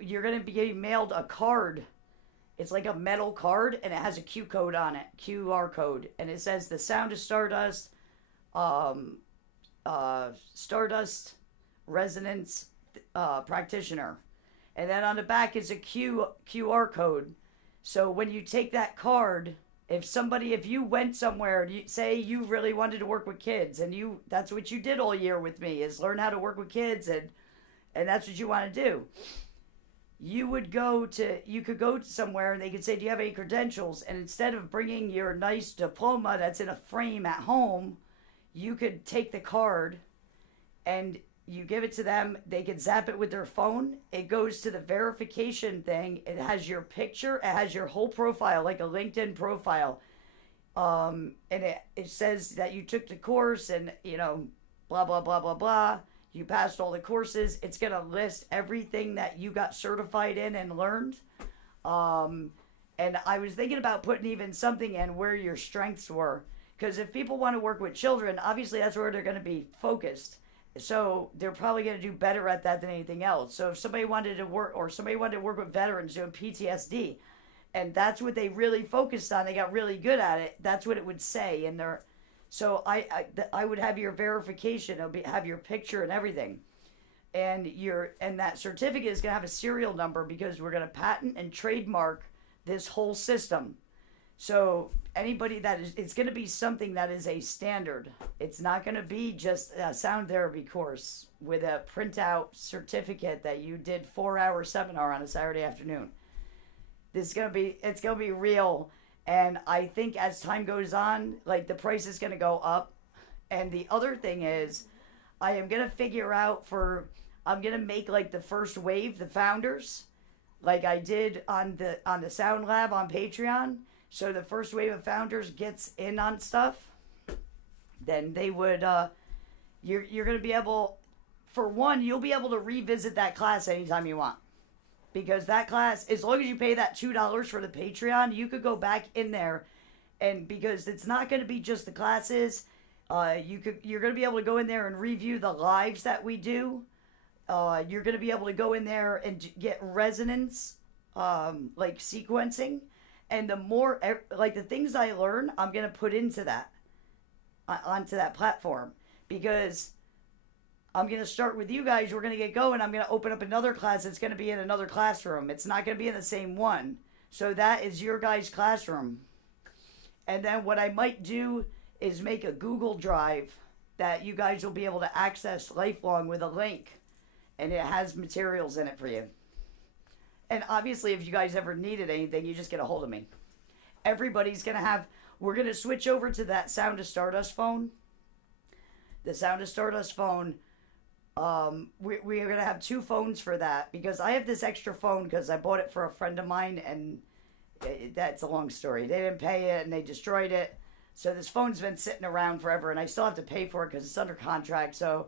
you're going to be getting mailed a card. It's like a metal card, and it has a QR code. And it says the Sound of Stardust, Stardust Resonance Practitioner. And then on the back is a QR code. So when you take that card, if you went somewhere, say you really wanted to work with kids, and that's what you did all year with me, is learn how to work with kids, and that's what you want to do. You could go to somewhere and they could say, do you have any credentials? And instead of bringing your nice diploma that's in a frame at home, you could take the card and you give it to them. They can zap it with their phone. It goes to the verification thing. It has your picture. It has your whole profile, like a LinkedIn profile. And it says that you took the course and, blah, blah, blah, blah, blah. You passed all the courses. It's going to list everything that you got certified in and learned. And I was thinking about putting even something in where your strengths were. Because if people want to work with children, obviously that's where they're going to be focused. So they're probably going to do better at that than anything else. So if somebody wanted to work with veterans doing PTSD, and that's what they really focused on, they got really good at it, that's what it would say in their... So I would have your verification. It'll have your picture and everything, and that certificate is gonna have a serial number, because we're gonna patent and trademark this whole system. So anybody that is, it's going to be something that is a standard. It's not going to be just a sound therapy course with a printout certificate that you did 4-hour seminar on a Saturday afternoon. This is going to be, it's going to be real. And I think as time goes on, like the price is going to go up. And the other thing is, I am going to figure out I'm going to make like the first wave, the founders, like I did on the Sound Lab on Patreon. So the first wave of founders gets in on stuff. Then they would, you're going to be able, for one, you'll be able to revisit that class anytime you want. Because that class, as long as you pay that $2 for the Patreon, you could go back in there. And because it's not going to be just the classes, you're going to be able to go in there and review the lives that we do. You're going to be able to go in there and get resonance, like sequencing. And the more, like the things I learn, I'm going to put into that, onto that platform. Because I'm going to start with you guys. We're going to get going. I'm going to open up another class. It's going to be in another classroom. It's not going to be in the same one. So that is your guys' classroom. And then what I might do is make a Google Drive that you guys will be able to access lifelong with a link. And it has materials in it for you. And obviously, if you guys ever needed anything, you just get a hold of me. Everybody's going to have, we're going to switch over to that Sound of Stardust phone. The Sound of Stardust phone, we are going to have 2 phones for that. Because I have this extra phone because I bought it for a friend of mine. And that's a long story. They didn't pay it and they destroyed it. So this phone's been sitting around forever. And I still have to pay for it because it's under contract. So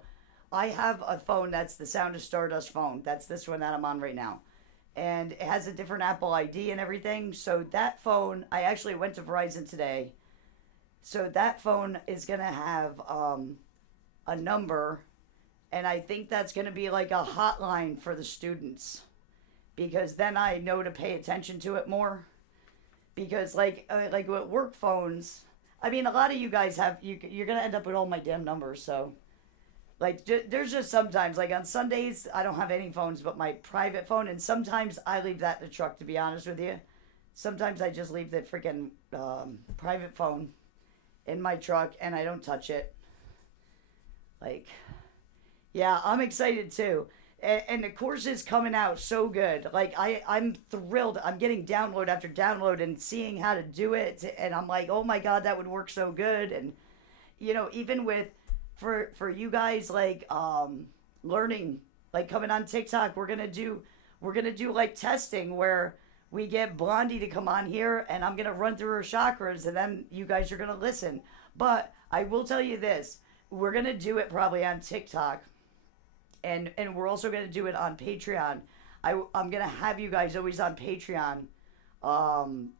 I have a phone that's the Sound of Stardust phone. That's this one that I'm on right now. And it has a different Apple ID and everything. So that phone, I actually went to Verizon today. So that phone is going to have a number. And I think that's going to be like a hotline for the students. Because then I know to pay attention to it more. Because like with work phones, I mean, a lot of you guys have, you're going to end up with all my damn numbers, so. Like, there's just sometimes, like on Sundays, I don't have any phones but my private phone. And sometimes I leave that in the truck, to be honest with you. Sometimes I just leave the freaking private phone in my truck and I don't touch it. Like, yeah, I'm excited too. And the course is coming out so good. Like, I'm thrilled. I'm getting download after download and seeing how to do it. And I'm like, oh my God, that would work so good. And, you know, even with, for you guys, like, learning, like coming on TikTok, we're gonna do like testing where we get Blondie to come on here and I'm gonna run through her chakras and then you guys are gonna listen. But I will tell you this, we're gonna do it probably on TikTok and we're also gonna do it on Patreon. I'm gonna have you guys always on Patreon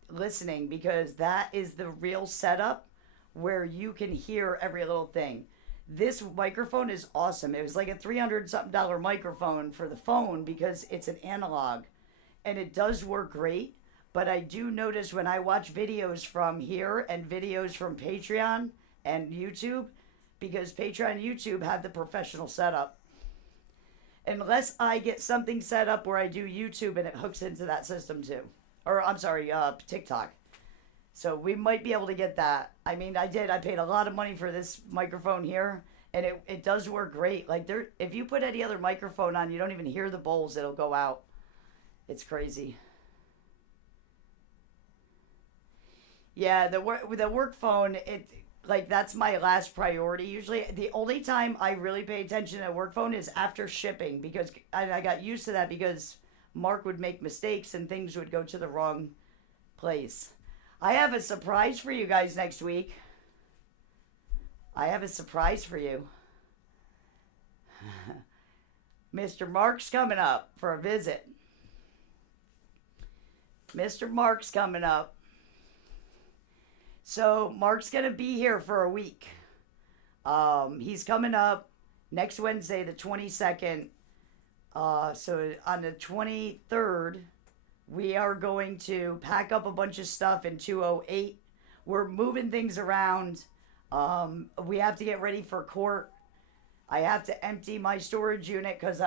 listening, because that is the real setup where you can hear every little thing. This microphone is awesome. It was like a $300-something microphone for the phone because it's an analog. And it does work great. But I do notice when I watch videos from here and videos from Patreon and YouTube, because Patreon and YouTube have the professional setup. Unless I get something set up where I do YouTube and it hooks into that system too. Or, I'm sorry, TikTok. So we might be able to get that. I mean, I paid a lot of money for this microphone here, and it does work great. Like, if you put any other microphone on, you don't even hear the bowls, it'll go out. It's crazy. Yeah, the work phone, that's my last priority. Usually, the only time I really pay attention to work phone is after shipping, because I got used to that because Mark would make mistakes and things would go to the wrong place. I have a surprise for you guys next week. I have a surprise for you. Mr. Mark's coming up for a visit. Mr. Mark's coming up. So Mark's going to be here for a week. He's coming up next Wednesday, the 22nd. So on the 23rd, we are going to pack up a bunch of stuff in 208. We're moving things around. We have to get ready for court. I have to empty my storage unit because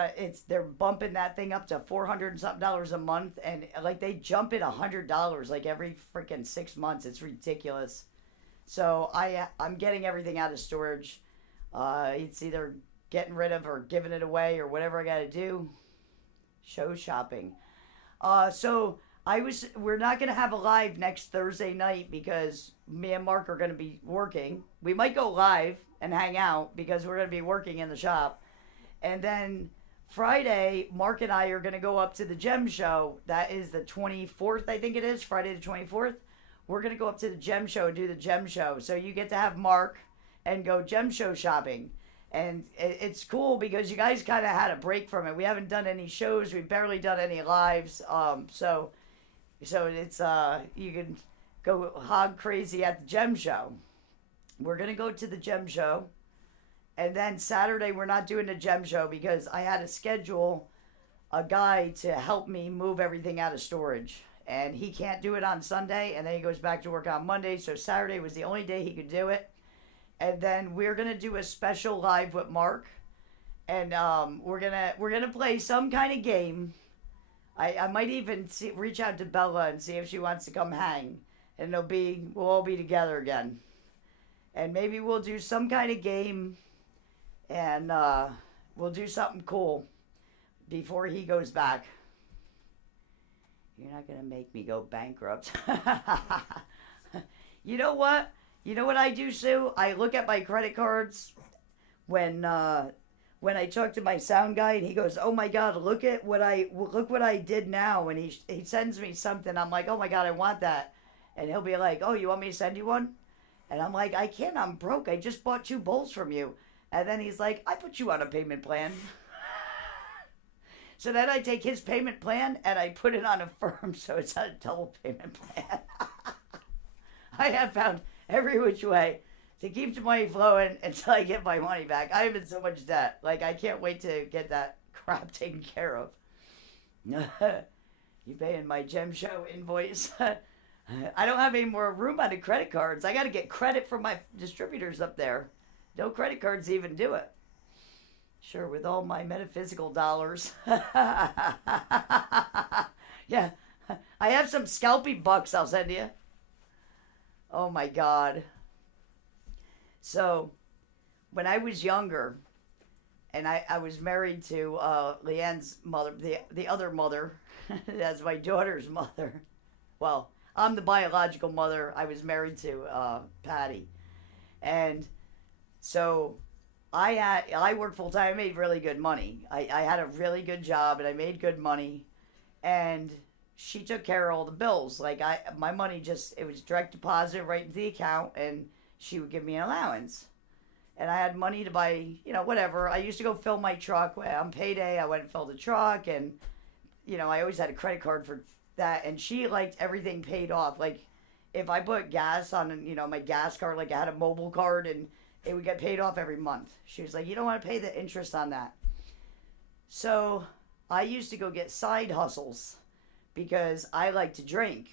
they're bumping that thing up to $400 and something a month, and like they jump it $100 like every freaking 6 months. It's ridiculous. So I'm getting everything out of storage. It's either getting rid of or giving it away or whatever I got to do. Show shopping. So we're not gonna have a live next Thursday night because me and Mark are gonna be working. We might go live and hang out because we're going to be working in the shop. And then Friday, Mark and I are going to go up to the Gem Show. That is the 24th, I think it is, Friday the 24th. We're going to go up to the Gem Show and do the Gem Show. So you get to have Mark and go Gem Show shopping. And it's cool because you guys kind of had a break from it. We haven't done any shows. We've barely done any lives. So it's, you can go hog crazy at the Gem Show. We're going to go to the Gem Show. And then Saturday, we're not doing the Gem Show because I had to schedule a guy to help me move everything out of storage. And he can't do it on Sunday. And then he goes back to work on Monday. So Saturday was the only day he could do it. And then we're going to do a special live with Mark. And we're gonna play some kind of game. I might even reach out to Bella and see if she wants to come hang. And we'll all be together again. And maybe we'll do some kind of game, and we'll do something cool before he goes back. You're not going to make me go bankrupt. You know what? You know what I do, Sue? I look at my credit cards when I talk to my sound guy, and he goes, "Oh my God, look what I did now." And he sends me something. I'm like, "Oh my God, I want that." And he'll be like, "Oh, you want me to send you one?" And I'm like, "I can't, I'm broke. I just bought 2 bowls from you." And then he's like, "I put you on a payment plan." So then I take his payment plan and I put it on Affirm, so it's a double payment plan. I have found every which way to keep the money flowing until I get my money back. I'm in so much debt. Like, I can't wait to get that crap taken care of. You paying my Gem Show invoice? I don't have any more room on the credit cards. I got to get credit from my distributors up there. No credit cards even do it. Sure, with all my metaphysical dollars. Yeah, I have some scalpy bucks I'll send you. Oh my God. So, when I was younger, and I was married to Leanne's mother, the other mother, that's my daughter's mother. Well, I'm the biological mother. I was married to Patty. And so I worked full time. I made really good money. I had a really good job and I made good money. And she took care of all the bills. Like my money it was direct deposit right into the account, and she would give me an allowance. And I had money to buy, whatever. I used to go fill my truck. On payday, I went and filled the truck. And, I always had a credit card for that. And she liked everything paid off. Like, if I put gas on, my gas card, like I had a mobile card, and it would get paid off every month. She was like, "You don't want to pay the interest on that." So I used to go get side hustles because I like to drink.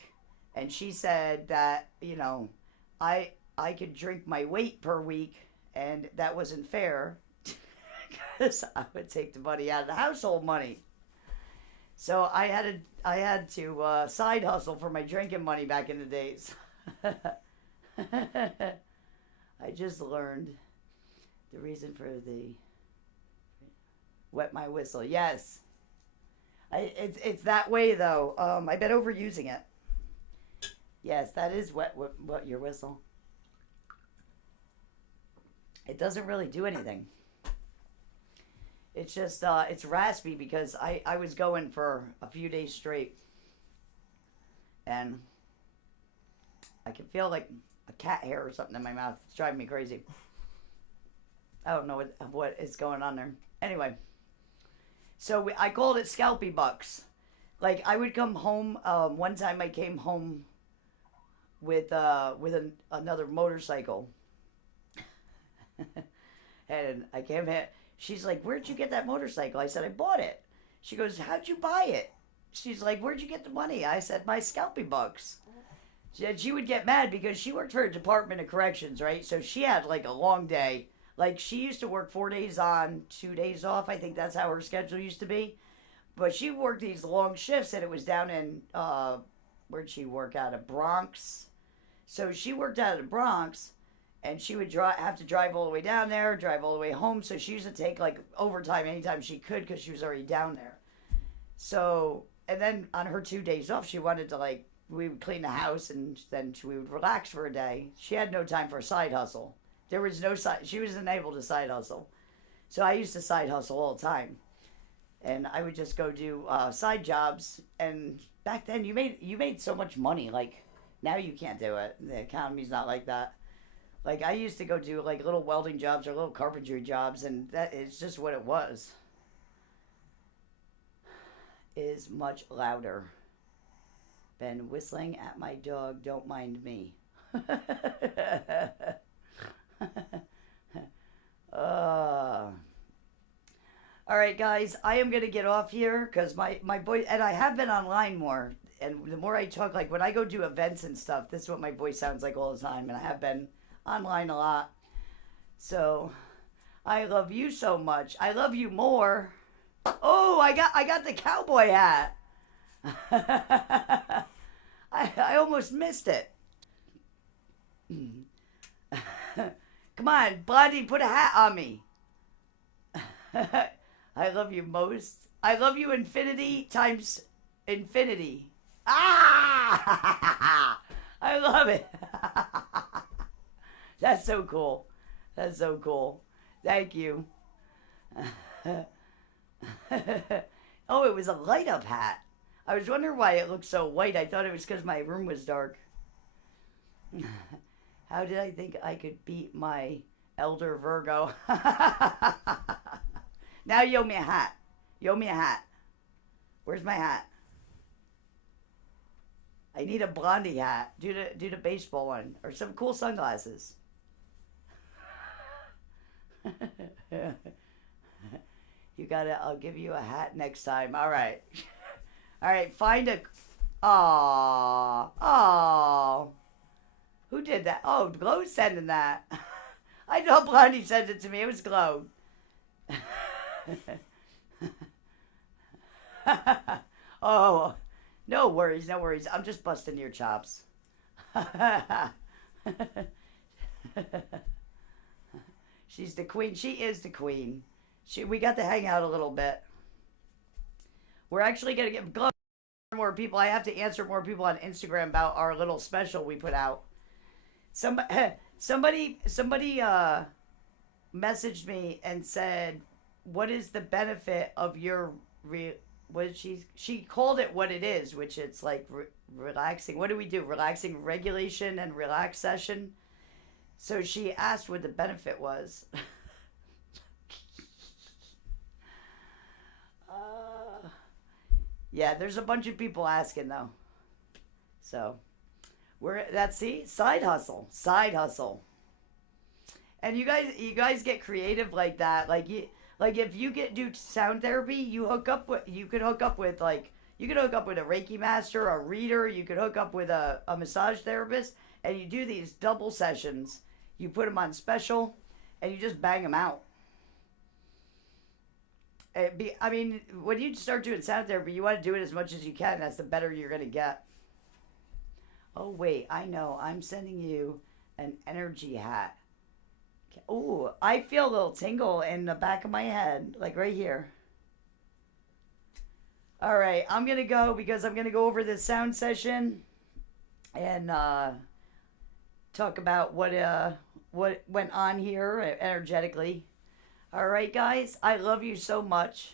And she said that, I could drink my weight per week, and that wasn't fair because I would take the money out of the household money. So I had to side hustle for my drinking money back in the days. I just learned the reason for the wet my whistle. Yes. It's that way though. I've been overusing it. Yes, that is wet your whistle. It doesn't really do anything. It's just, it's raspy because I was going for a few days straight. And I can feel like a cat hair or something in my mouth. It's driving me crazy. I don't know what is going on there. Anyway. So I called it Scalpy Bucks. Like, I would come home. One time I came home with another motorcycle. And I came in. She's like, "Where'd you get that motorcycle?" I said, "I bought it." She goes, "How'd you buy it?" She's like, "Where'd you get the money?" I said, "My Scalpy Bucks." She would get mad because she worked for a Department of Corrections, right? So she had like a long day. Like, she used to work 4 days on, 2 days off. I think that's how her schedule used to be. But she worked these long shifts, and it was down in, where'd she work out of? Bronx. So she worked out of the Bronx, and she would have to drive all the way down there, drive all the way home. So she used to take, like, overtime anytime she could because she was already down there. So, and then on her 2 days off, she wanted to, like, we would clean the house, and then we would relax for a day. She had no time for a side hustle. There was no side, she wasn't able to side hustle. So I used to side hustle all the time. And I would just go do side jobs. And back then, you made so much money. Like, now you can't do it. The economy's not like that. Like, I used to go do, like, little welding jobs or little carpentry jobs, and that is just what it was. Is much louder. Been whistling at my dog, don't mind me. All right, guys, I am going to get off here because my voice, and I have been online more, and the more I talk, like when I go do events and stuff, this is what my voice sounds like all the time, and I have been online a lot. So, I love you so much. I love you more. Oh, I got the cowboy hat. I almost missed it. Come on, Blondie, put a hat on me. I love you most. I love you infinity times infinity. Ah! I love it. That's so cool. That's so cool. Thank you. Oh, it was a light up hat. I was wondering why it looked so white. I thought it was because my room was dark. How did I think I could beat my elder Virgo? Now you owe me a hat. You owe me a hat. Where's my hat? I need a Blondie hat. Do the baseball one. Or some cool sunglasses. You gotta, I'll give you a hat next time. All right. All right, find a... Aww. Who did that? Oh, Glow's sending that. I know Blondie sent it to me. It was Glow. Oh, no worries, no worries. I'm just busting your chops. She's the queen. She is the queen. We got to hang out a little bit. We're actually going to get more people. I have to answer more people on Instagram about our little special we put out. Somebody messaged me and said, what is the benefit of your she called it what it is, which it's like relaxing. What do we do? Relaxing regulation and relax session. So she asked what the benefit was. Yeah, there's a bunch of people asking though. So side hustle. And you guys get creative like that. Like if you do sound therapy, you could hook up with a Reiki master, a reader, you could hook up with a massage therapist, and you do these double sessions. You put them on special, and you just bang them out. When you start doing sound therapy, you want to do it as much as you can. That's the better you're going to get. Oh, wait, I know. I'm sending you an energy hat. Oh, I feel a little tingle in the back of my head, like right here. All right, I'm going to go because I'm going to go over this sound session and talk about what went on here energetically. All right, guys, I love you so much.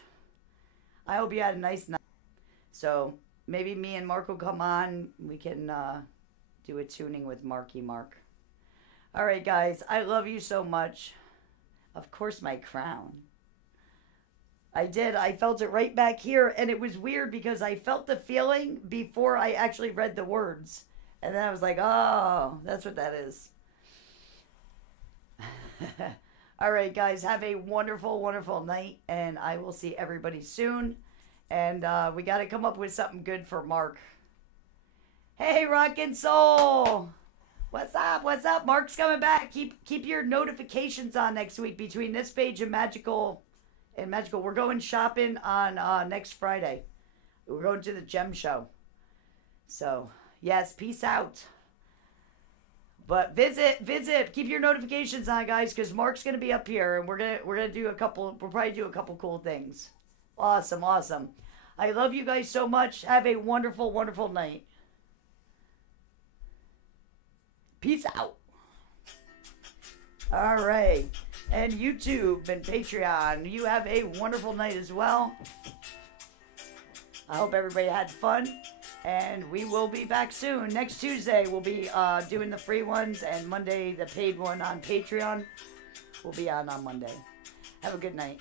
I hope you had a nice night. So maybe me and Mark will come on. We can do a tuning with Marky Mark. All right, guys, I love you so much. Of course, my crown. I did. I felt it right back here, and it was weird because I felt the feeling before I actually read the words. And then I was like, oh, that's what that is. All right, guys, have a wonderful, wonderful night, and I will see everybody soon. And we got to come up with something good for Mark. Hey, Rockin' Soul! What's up? What's up? Mark's coming back. Keep your notifications on next week between this page and Magical. We're going shopping on next Friday. We're going to the gem show. So yes, peace out. But visit. Keep your notifications on, guys, because Mark's gonna be up here, and we're gonna do a couple. We'll probably do a couple cool things. Awesome. I love you guys so much. Have a wonderful, wonderful night. Peace out. All right. And YouTube and Patreon, you have a wonderful night as well. I hope everybody had fun. And we will be back soon. Next Tuesday, we'll be doing the free ones. And Monday, the paid one on Patreon will be on Monday. Have a good night.